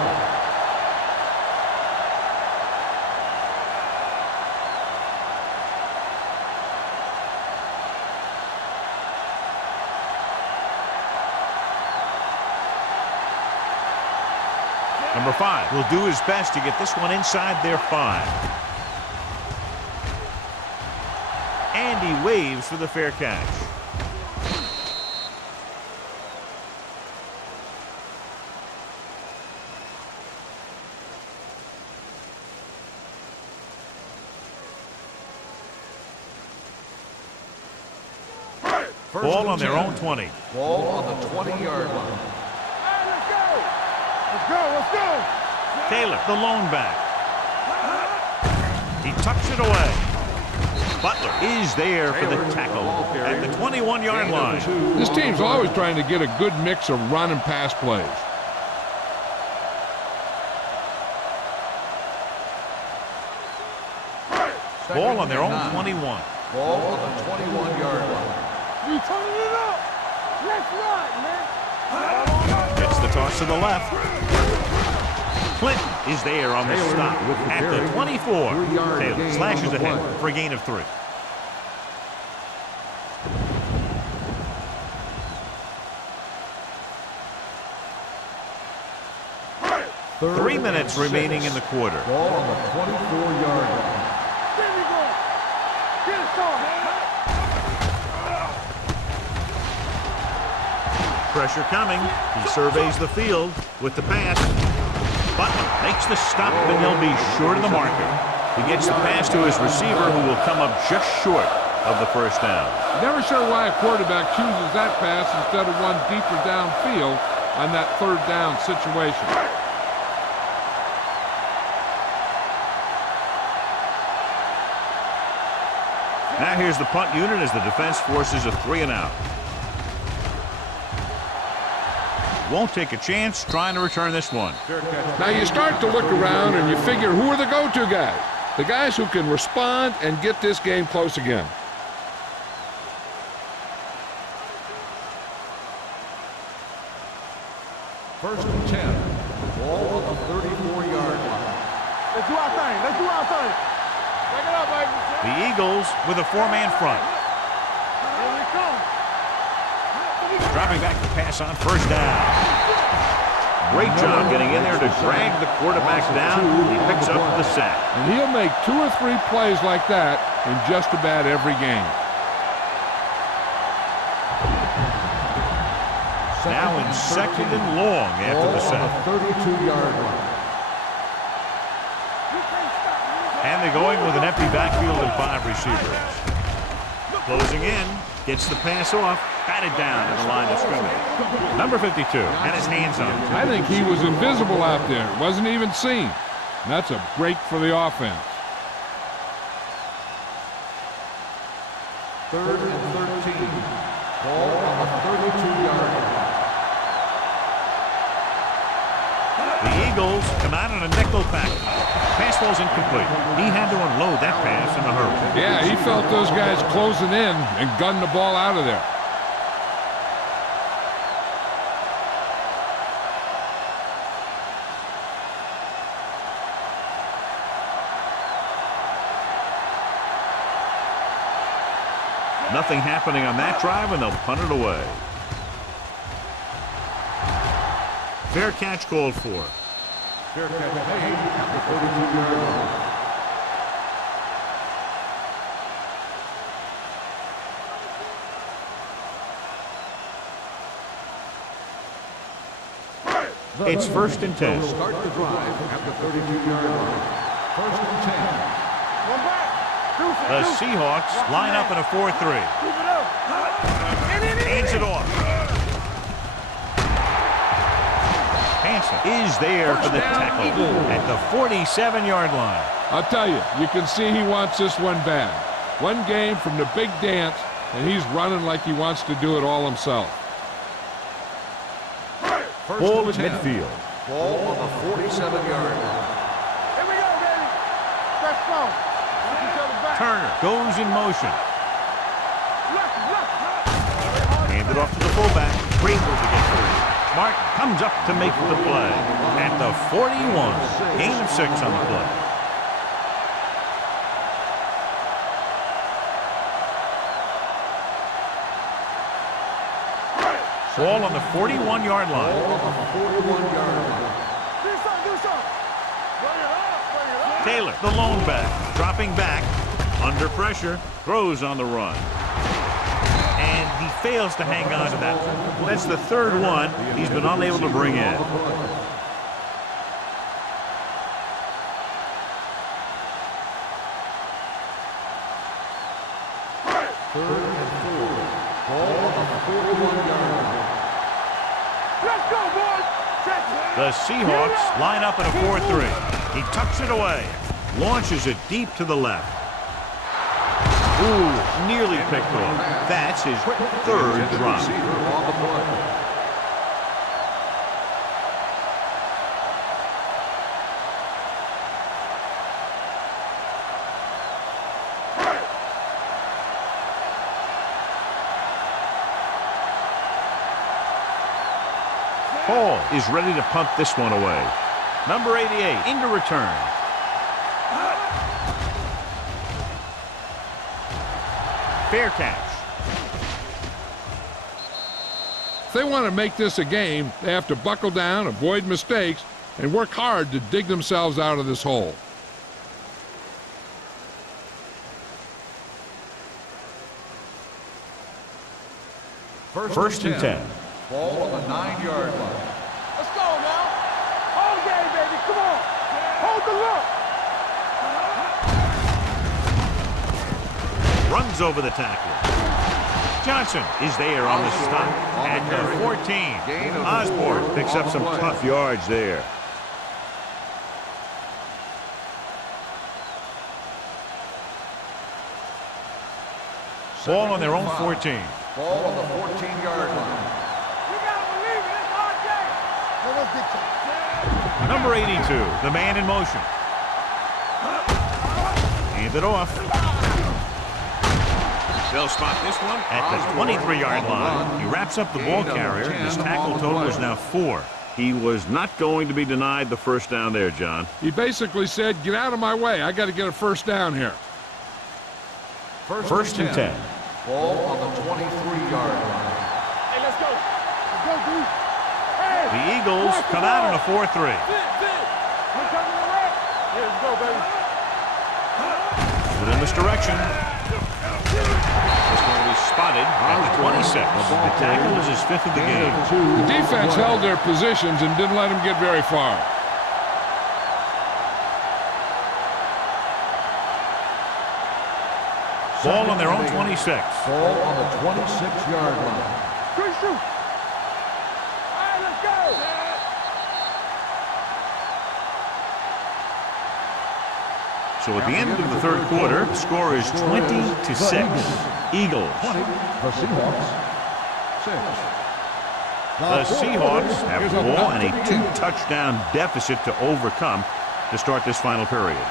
Number 5 will do his best to get this one inside their 5. And he waves for the fair catch. Ball on their own 20. Ball on the 20-yard line. Hey, let's go. Let's go. Let's go. Taylor, the lone back. He tucks it away. Butler is there for the tackle at the 21-yard line. This team's always trying to get a good mix of run and pass plays. Ball on their own 21. Ball on the 21-yard line. You turning it up. Let's ride, man. Gets the toss to the left. Clinton is there on the stop at the 24. Taylor slashes ahead for a gain of 3. Three minutes remaining in the quarter. Ball on the 24-yard line. There we go. Get it started. Pressure coming. He surveys the field with the pass. Butler makes the stop, and he'll be short of the marker. He gets the pass to his receiver, who will come up just short of the first down. Never sure why a quarterback chooses that pass instead of one deeper downfield on that third down situation. Now here's the punt unit as the defense forces a 3-and-out. Won't take a chance trying to return this one. Now you start to look around and you figure, who are the go-to guys? The guys who can respond and get this game close again. First and 10. Ball on the 34-yard line. Let's do our thing. Let's do our thing. Break it up, baby. The Eagles with a 4-man front. Here we come. Dropping back to pass on first down. Great job getting in there to drag the quarterback down. He picks up the sack. And he'll make 2 or 3 plays like that in just about every game. Now in second and long after the sack. 32-yard line. And they're going with an empty backfield and 5 receivers. Closing in, gets the pass off, batted down at the line of scrimmage. Number 52 had his hands on it. I think he was invisible out there. Wasn't even seen. And that's a break for the offense. Third and 13. Ball on the 32-yard line. The Eagles come out in a nickel package. Pass ball's incomplete. He had to unload that pass in a hurry. Yeah, he felt those guys closing in and gunned the ball out of there. Nothing happening on that drive, and they'll punt it away. Fair catch called for. Fair catch made at the 32-yard line. It's first and 10. Start the drive at the 32-yard line. First and 10. One back. The Seahawks line up in a 4-3. Keep it up. Hands it off. Hanson is there for the tackle at the 47-yard line. I'll tell you, you can see he wants this one bad. One game from the big dance, and he's running like he wants to do it all himself. Ball at midfield. Ball on the 47-yard line. Here we go, baby. Let's go. Look each other back. Turner goes in motion. Left. Handed off to the fullback. Able to get through. Martin comes up to make the play at the 41. Gain of 6 on the play. Ball on the 41-yard line. Ball on the 41-yard line. Do something. Bring it up. Taylor, the lone back, dropping back, under pressure, throws on the run. And he fails to hang on to that one. That's the third one he's been unable to bring in. Third and 4. Ball on the 41-yard line. Let's go, boys. The Seahawks line up in a 4-3. He tucks it away, launches it deep to the left. Ooh, nearly picked off. That's his third drop. Receiver on the play. Hall is ready to punt this one away. Number 88 into return. Fair catch. If they want to make this a game, they have to buckle down, avoid mistakes, and work hard to dig themselves out of this hole. First and 10. Ball on the 9-yard line. Let's go now. Whole game, baby. Come on. Hold the look. Runs over the tackler. Johnson is there on the stop at the 14. Osborne picks up some tough yards there. Ball on their own 14. Ball on the 14-yard line. You gotta believe it. It's our game. Well, let's get to it. Number 82, the man in motion. Hand it off. They'll spot this one at the 23-yard line. He wraps up the ball carrier. His tackle total is now 4. He was not going to be denied the first down there, John. He basically said, get out of my way. I got to get a first down here. First and 10. Ball on the 23-yard line. Hey, let's go. Let's go, dude. Hey. The Eagles come out on a 4-3. We're coming to right. Yeah, let's go, baby. Within this direction. This one will be spotted at the 26. The tackle is his 5th of the game. The defense held their positions and didn't let him get very far. Ball on their own 26. Ball on the 26-yard line. Good shoot. All right, let's go. So at the end of the third quarter, the score is 20-6. Eagles. 20, the Seahawks. 6. The Seahawks have the ball and a 2-touchdown deficit to overcome to start this final period.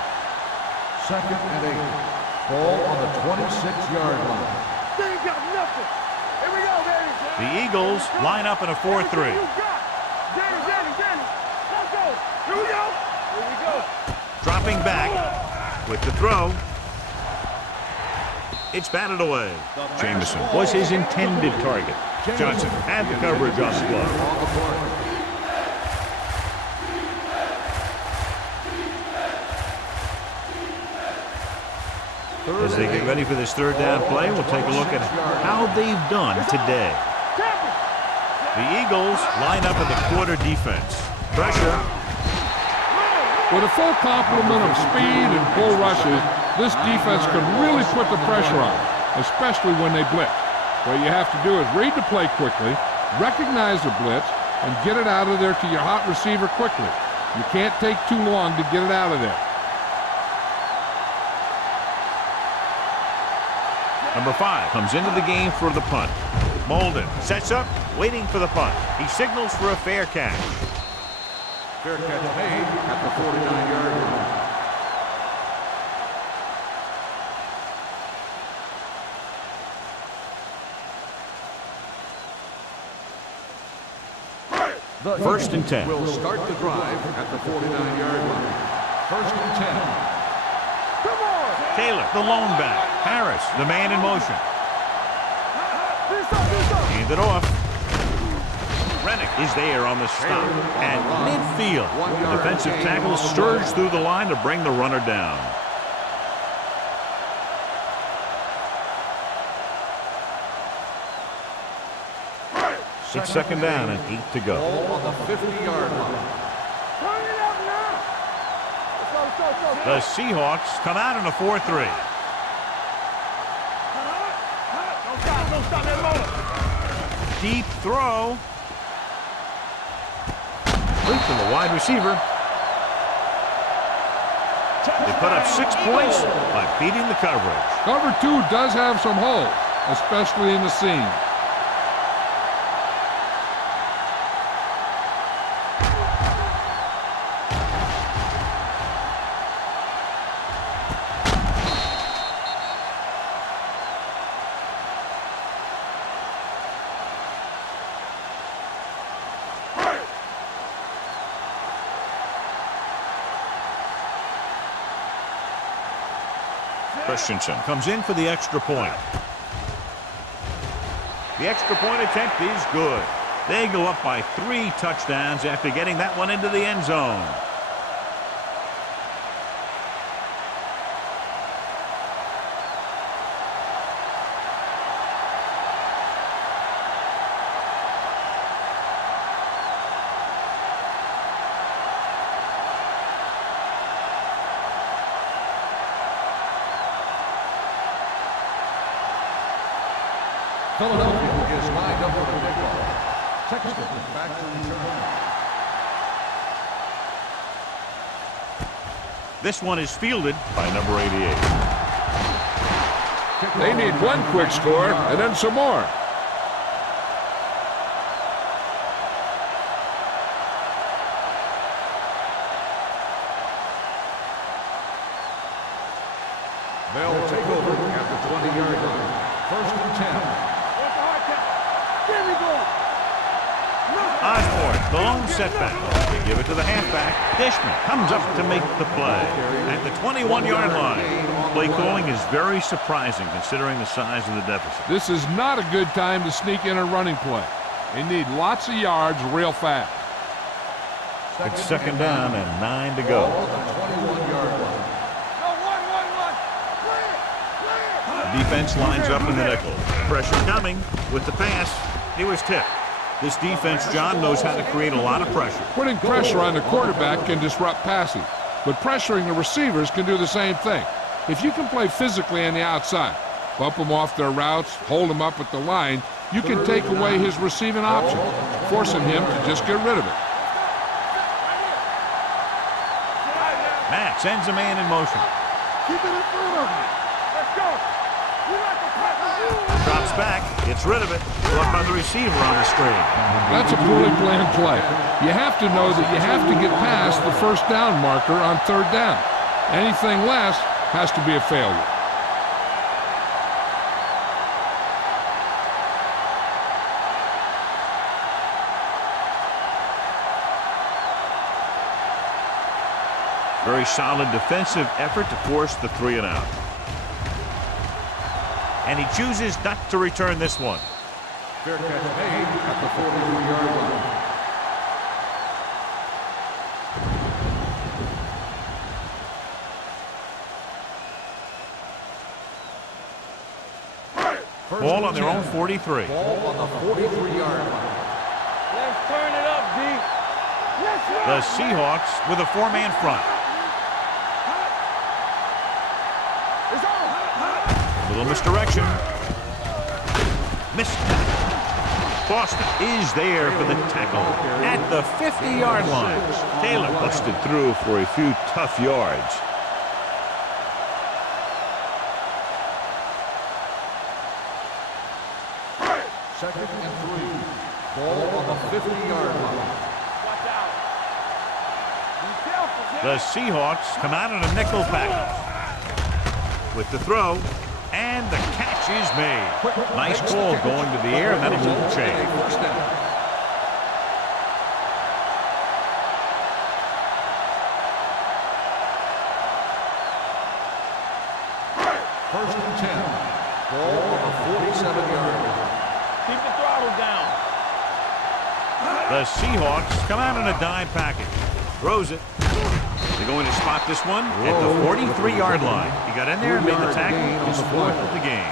2nd and 8. Ball on the 26-yard line. They ain't got nothing. Here we go, baby. The Eagles line up in a 4-3. You got. Danny. Let's go. Here we go. Here we go. Dropping back with the throw. It's batted away. Jameson was his intended target. Johnson had the coverage on the glove. On the play. As they get ready for this third down play, we'll take a look at how they've done today. The Eagles line up in the quarter defense. Pressure. With a full complement of speed and bull rushes, this defense can really put the pressure on, especially when they blitz. What you have to do is read the play quickly, recognize the blitz, and get it out of there to your hot receiver quickly. You can't take too long to get it out of there. Number 5 comes into the game for the punt. Molden sets up, waiting for the punt. He signals for a fair catch. Fair catch made at the 49-yard line. The First and 10. Will start the drive at the 49-yard line. First and 10. Come on. Taylor, the lone back. Harris, the man in motion. Hand it off. Rennick is there on the stop. At midfield, the defensive tackle surged through the line to bring the runner down. It's second down and 8 to go. Ball on the 50-yard line. Turn it up now. Let's go. The Seahawks come out in a 4-3. Don't stop that motor. Deep throw. Complete to the wide receiver. They put up 6 points by beating the coverage. Cover 2 does have some holes, especially in the seam. Christensen comes in for the extra point. The extra point attempt is good. They go up by 3 touchdowns after getting that one into the end zone. Philadelphia is lined up for the kickoff. Sexton back to return. This one is fielded by number 88. They need one quick score and then some more. They'll take over at the 20-yard line. First and 10. Osborne, the lone setback. They give it to the halfback. Dishman comes up to make the play. At the 21-yard line, play calling is very surprising considering the size of the deficit. This is not a good time to sneak in a running play. They need lots of yards real fast. It's second down and 9 to go. The defense lines up in the nickel. Pressure coming with the pass. He was tipped. This defense, John, knows how to create a lot of pressure. Putting pressure on the quarterback can disrupt passing, but pressuring the receivers can do the same thing. If you can play physically on the outside, bump them off their routes, hold them up at the line, you can take away his receiving option, forcing him to just get rid of it. Matt sends a man in motion. Keep it in front of you. Let's go. We like to press. Drops back, gets rid of it, caught by the receiver on the screen. That's a poorly planned play. You have to know that you have to get past the first down marker on third down. Anything less has to be a failure. Very solid defensive effort to force the 3 and out. And he chooses not to return this one. Fair catch made at the 43-yard line. Ball on their own 43. Ball on the 43-yard line. Let's turn it up, D. The Seahawks with a 4-man front. Little misdirection. Missed tackle. Boston is there for the tackle at the 50-yard line. Taylor busted through for a few tough yards. Second and 3. Ball on the 50-yard line. Watch out. Be careful. The Seahawks come out in a nickel package. With the throw, and the catch is made. Nice call going to the air, and that'll move the chain. First and 10. Ball on the 47-yard line. Keep the throttle down. The Seahawks come out in a dime package. Throws it. They're going to spot this one at the 43-yard line. He got in there and made the tackle. His 4th of the game.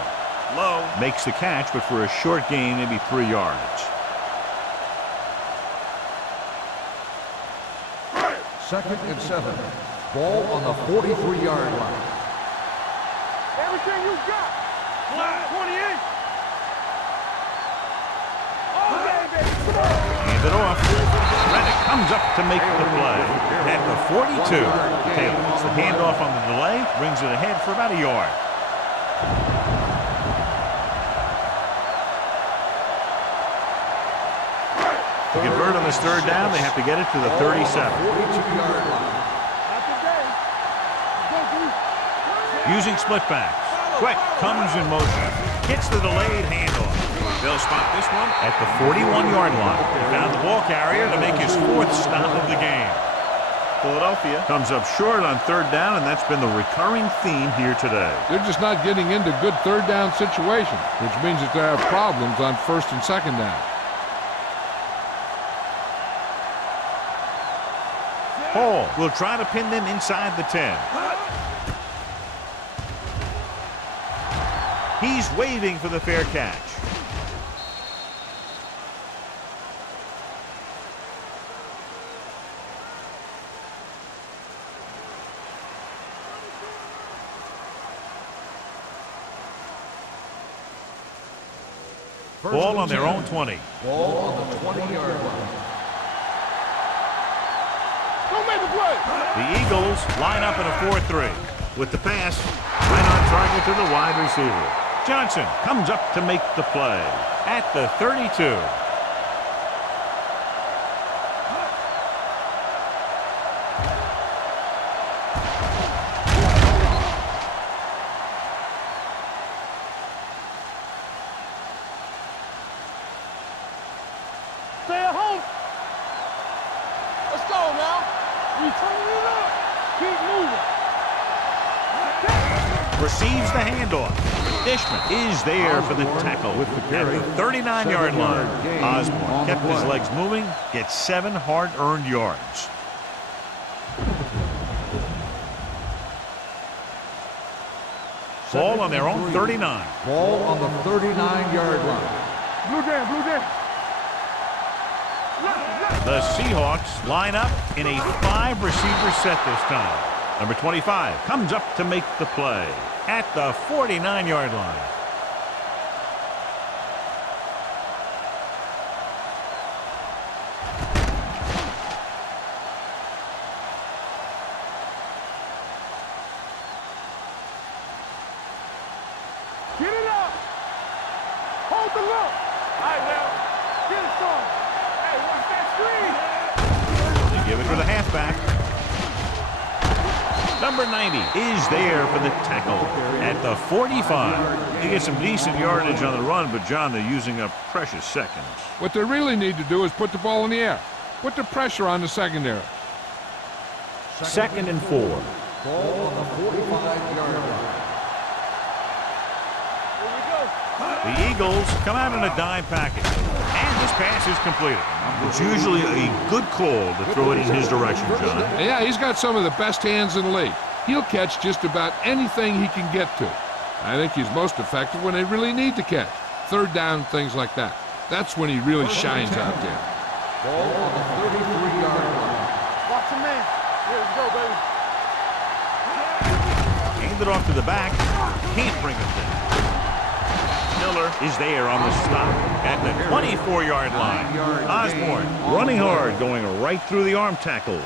Low makes the catch, but for a short gain, maybe 3 yards. Second and 7. Ball on the 43-yard line. Everything you got. 28. Oh, baby. Come on. Hand it off. Reddick comes up to make the play. At the 42, Taylor gets the handoff on the delay, brings it ahead for about a yard. To convert on this third down, they have to get it to the 37. 42-yard line. Using split backs. Quick comes in motion. Gets the delayed handoff. They'll spot this one at the 41-yard line. He found the ball carrier to make his 4th stop of the game. Philadelphia comes up short on third down, and that's been the recurring theme here today. They're just not getting into good third down situations, which means that they have problems on first and second down. Hall will try to pin them inside the 10. He's waving for the fair catch. Ball on their own 20. Ball on the 20-yard line. Don't make the play. The Eagles line up in a 4-3. With the pass, right on target to the wide receiver. Johnson comes up to make the play at the 32. Stay at home. Let's go now. We turning it up. Keep moving. Receives the handoff. Dishman is there for the tackle at the 39-yard line. Osborne kept his legs moving, gets 7 hard-earned yards. Ball on their own 39. Ball on the 39-yard line. Blue jam, blue jam. The Seahawks line up in a 5-receiver set this time. Number 25 comes up to make the play at the 49-yard line. Get it up. Hold the look. All right, now. Get it strong. Hey, watch that screen. They give it to the halfback. Number 90 is there for the tackle at the 45. They get some decent yardage on the run, but, John, they're using up precious seconds. What they really need to do is put the ball in the air. Put the pressure on the secondary. 2nd and 4. Ball on the 45-yard line. The Eagles come out in a dime package, and this pass is completed. It's usually a good call to throw it in his direction, John. Yeah, he's got some of the best hands in the league. He'll catch just about anything he can get to. I think he's most effective when they really need to catch. Third down, things like that. That's when he really shines out there. Ball on the 33-yard line. Watch your man. Here we go, baby. Hand it off to the back. Can't bring it down. Miller is there on the stop at the 24-yard line. Osborne running hard, going right through the arm tackles.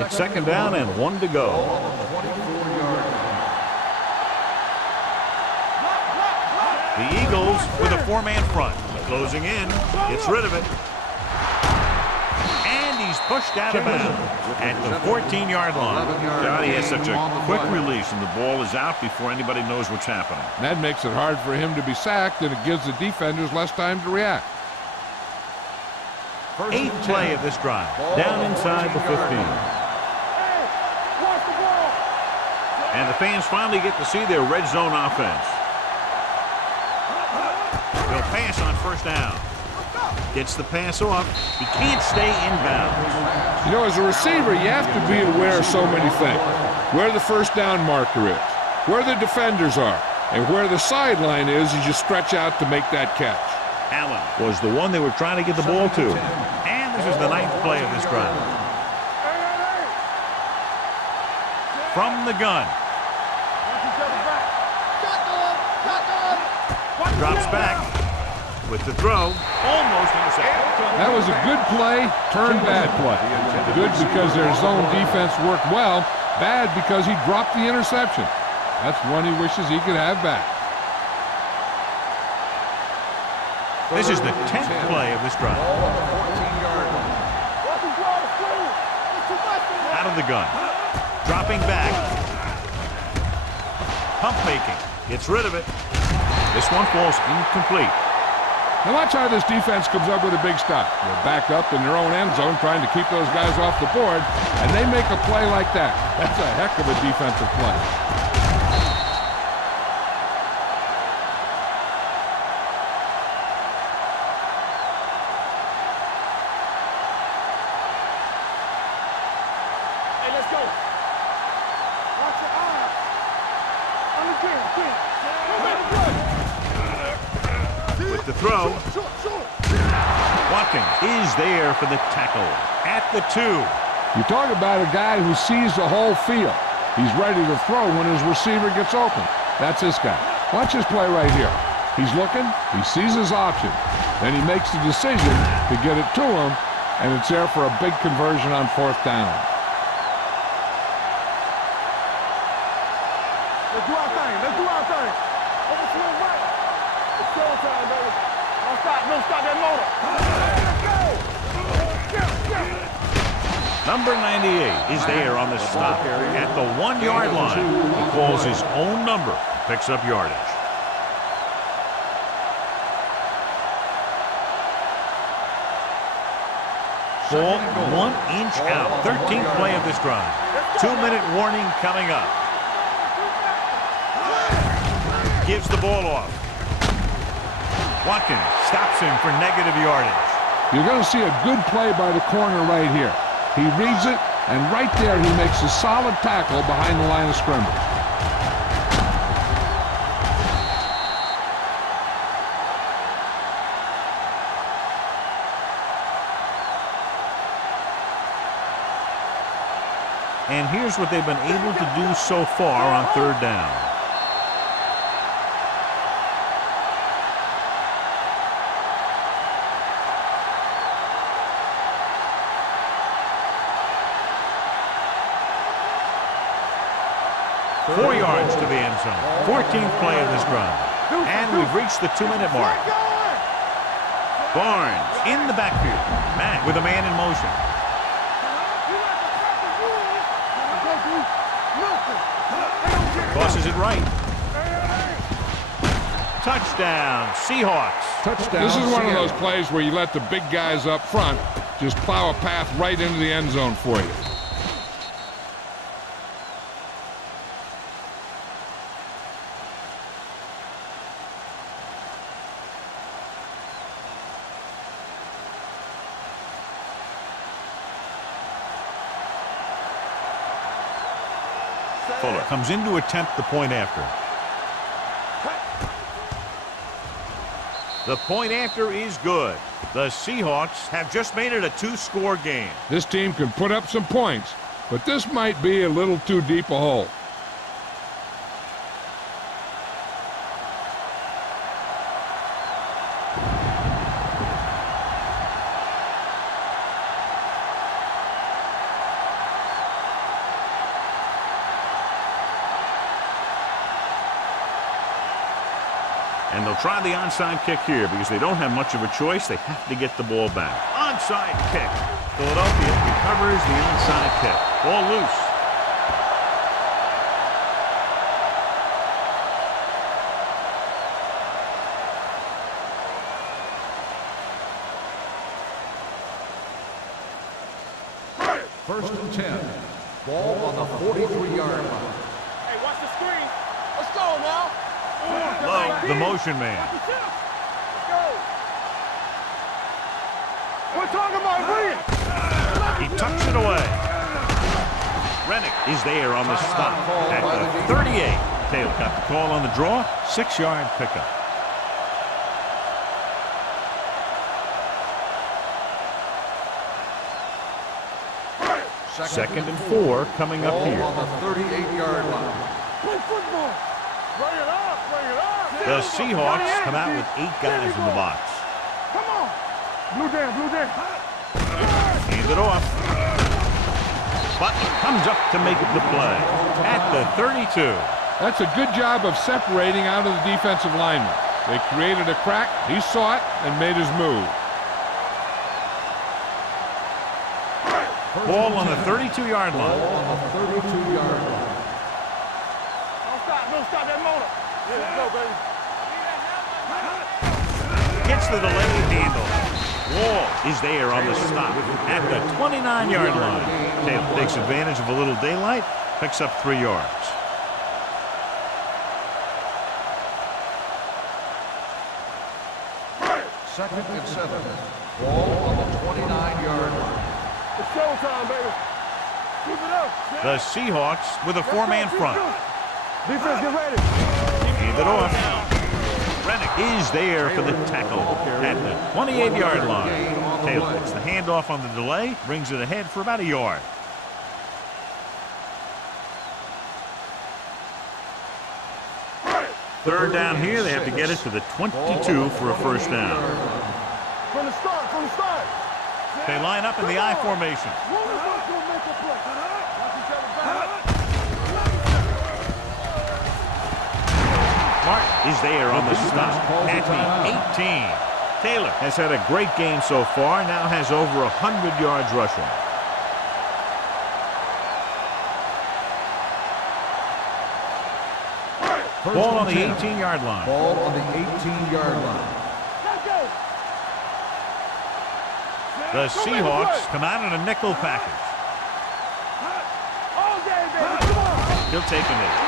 It's 2nd down and 1 to go. The Eagles with a 4-man front. Closing in. Gets rid of it. And he's pushed out of bounds at the 14-yard line. God, he has such a quick release, and the ball is out before anybody knows what's happening. That makes it hard for him to be sacked, and it gives the defenders less time to react. 8th play of this drive. Down inside the 15. And the fans finally get to see their red zone offense. They'll pass on 1st down. Gets the pass off. He can't stay in bounds. You know, as a receiver, you have to be aware of so many things. Where the 1st down marker is, where the defenders are, and where the sideline is as you stretch out to make that catch. Allen was the one they were trying to get the ball to. And this is the 9th play of this drive. From the gun. Drops back with the throw. Almost intercepted. That was a good play, turned bad play. Good because their zone defense worked well. Bad because he dropped the interception. That's one he wishes he could have back. This is the 10th play of this drive. Out of the gun. Dropping back. Pump faking. Gets rid of it. This one falls incomplete. Now watch how this defense comes up with a big stop. They're back up in their own end zone trying to keep those guys off the board, and they make a play like that. That's a heck of a defensive play. With the throw. Watkins is there for the tackle at the 2. You talk about a guy who sees the whole field. He's ready to throw when his receiver gets open. That's this guy. Watch his play right here. He's looking, he sees his option. Then he makes the decision to get it to him, and it's there for a big conversion on 4th down. Let's do our thing. Let's do our thing. Over to the right. It's showtime, baby. Don't stop that motor. Let's go. Number 98 is there on the stop at the 1-yard line. He calls his own number, picks up yardage. Ball 1 inch out. 13th play of this drive. 2-minute warning coming up. Gives the ball off. Watkins stops him for negative yardage. You're going to see a good play by the corner right here. He reads it, and right there he makes a solid tackle behind the line of scrimmage. And here's what they've been able to do so far on 3rd down. Four yards to the end zone. 14th play of this drive. And we've reached the 2-minute mark. Barnes in the backfield. Mack with a man in motion. Tosses it right. Touchdown, Seahawks. Touchdown. This is one of those plays where you let the big guys up front just plow a path right into the end zone for you. Fuller comes in to attempt the point after. The point after is good. The Seahawks have just made it a 2-score game. This team can put up some points, but this might be a little too deep a hole. And they'll try the onside kick here because they don't have much of a choice. They have to get the ball back. Onside kick. Philadelphia recovers the onside kick. Ball loose. First and 10. Ball on the 43-yard line. Hey, watch the screen. Let's go now. Low, the motion man. We're talking about Green. He tucks it away. Rennick is there on the stop at the 38. Taylor got the call on the draw. 6-yard pickup. Second and 4 coming up ball here. on the 38-yard line. Play football. Bring it up, bring it up. The Seahawks come out with 8 guys in the box. Come on. Blue jam, blue jam. Hand it off. Butler comes up to make the play at the 32. That's a good job of separating out of the defensive lineman. They created a crack, he saw it, and made his move. Ball on the 32-yard line. Ball on the 32-yard line. Don't stop that motor. Let's go, baby. Gets the delayed handle. Wall is there on the stop at the 29-yard line. Taylor takes advantage of a little daylight, picks up 3 yards. Second and 7. Ball on the 29-yard line. It's showtime, baby. Keep it up. The Seahawks with a 4-man front. Defense, get ready. Hand it off. Rennick is there for the tackle at the 28-yard line. Taylor gets the handoff on the delay, brings it ahead for about a yard. Third down here, they have to get it to the 22 for a first down. From the start, from the start. They line up in the I formation. One of us gonna make a play. Watch each other back. Martin is there on the stop at the 18. Taylor has had a great game so far, now has over 100 yards rushing. Ball on the 18-yard line. Ball on the 18-yard line. Let's go. The Seahawks come out in a nickel package. All day, baby. Come on. He'll take a knee.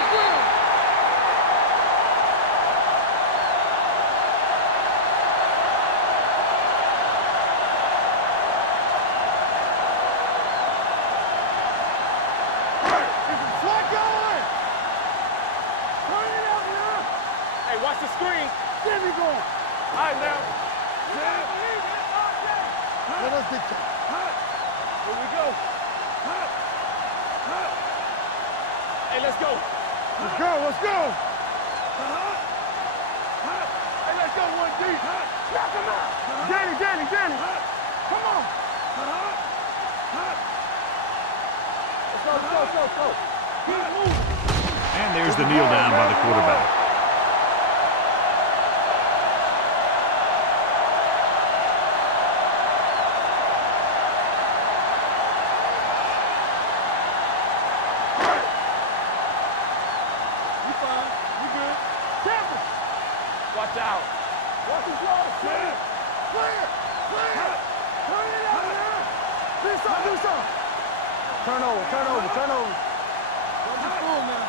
Watch the screen. There we go. All right, now. Let us get you. Here we go. Hey, let's go. Let's go, let's go. Hey, let's go, 1D. Knock him out. Danny. Come on. Let's go. Keep moving. And there's the kneel down by the quarterback. Watch out. Watch his yard. Clear. Turn it out there. Do something. Turn over. Don't be fooled, man.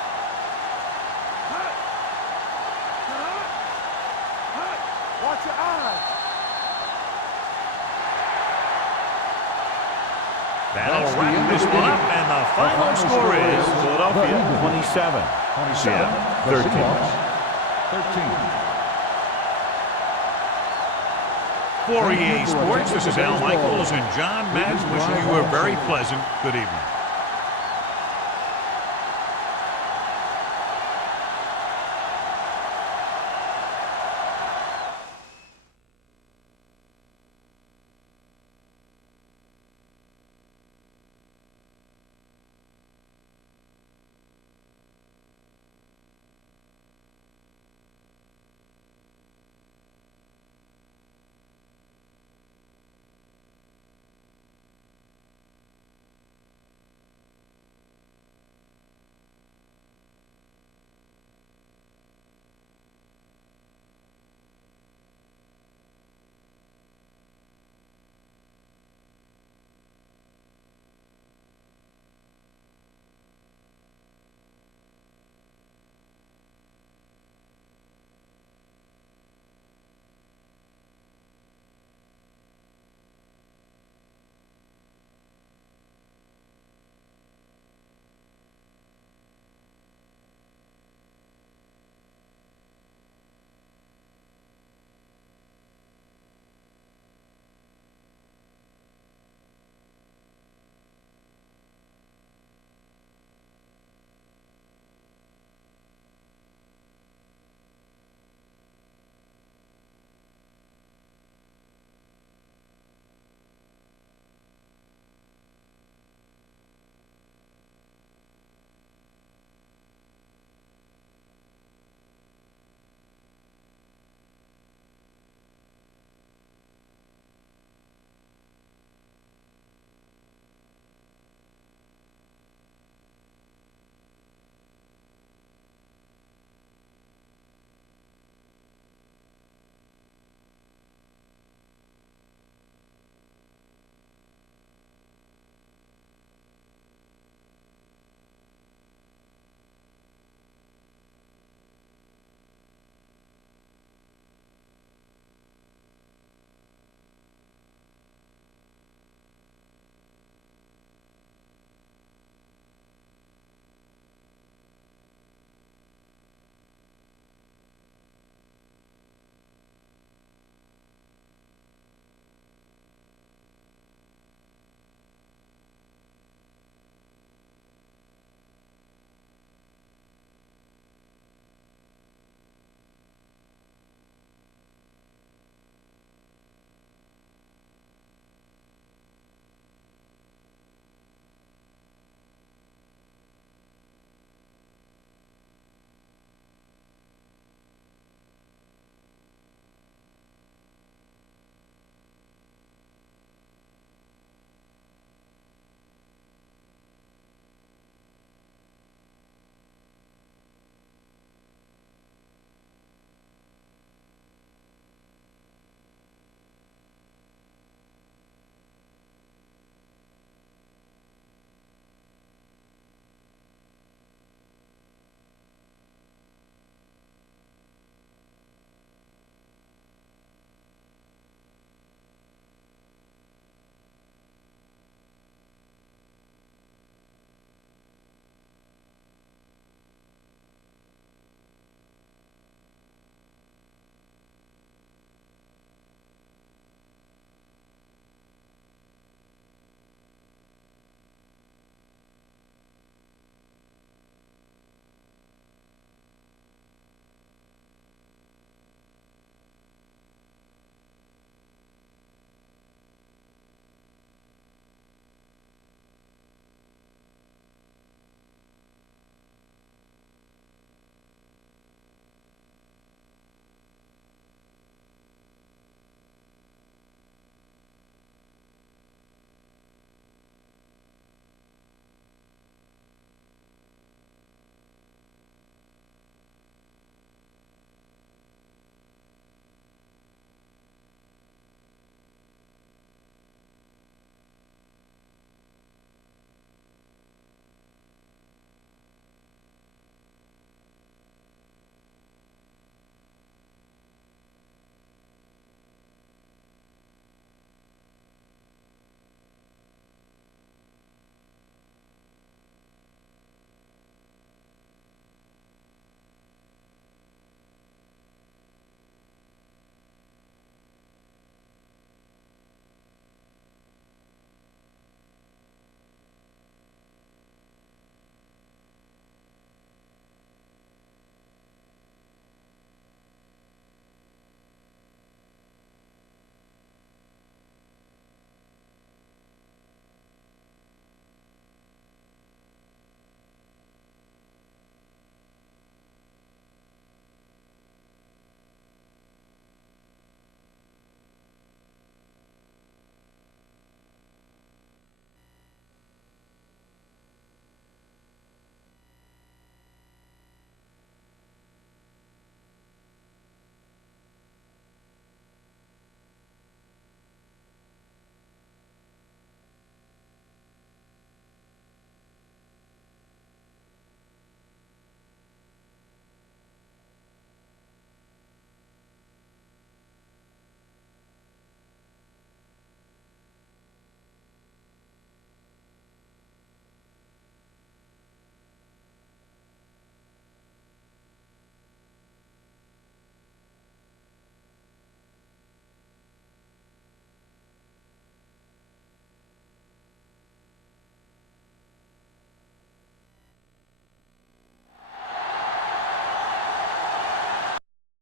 Watch your eyes. That'll wrap this one up, and the final score is Philadelphia 27. 13. 13. For EA Sports, this is Al Michaels and John Madden wishing you a very pleasant good evening.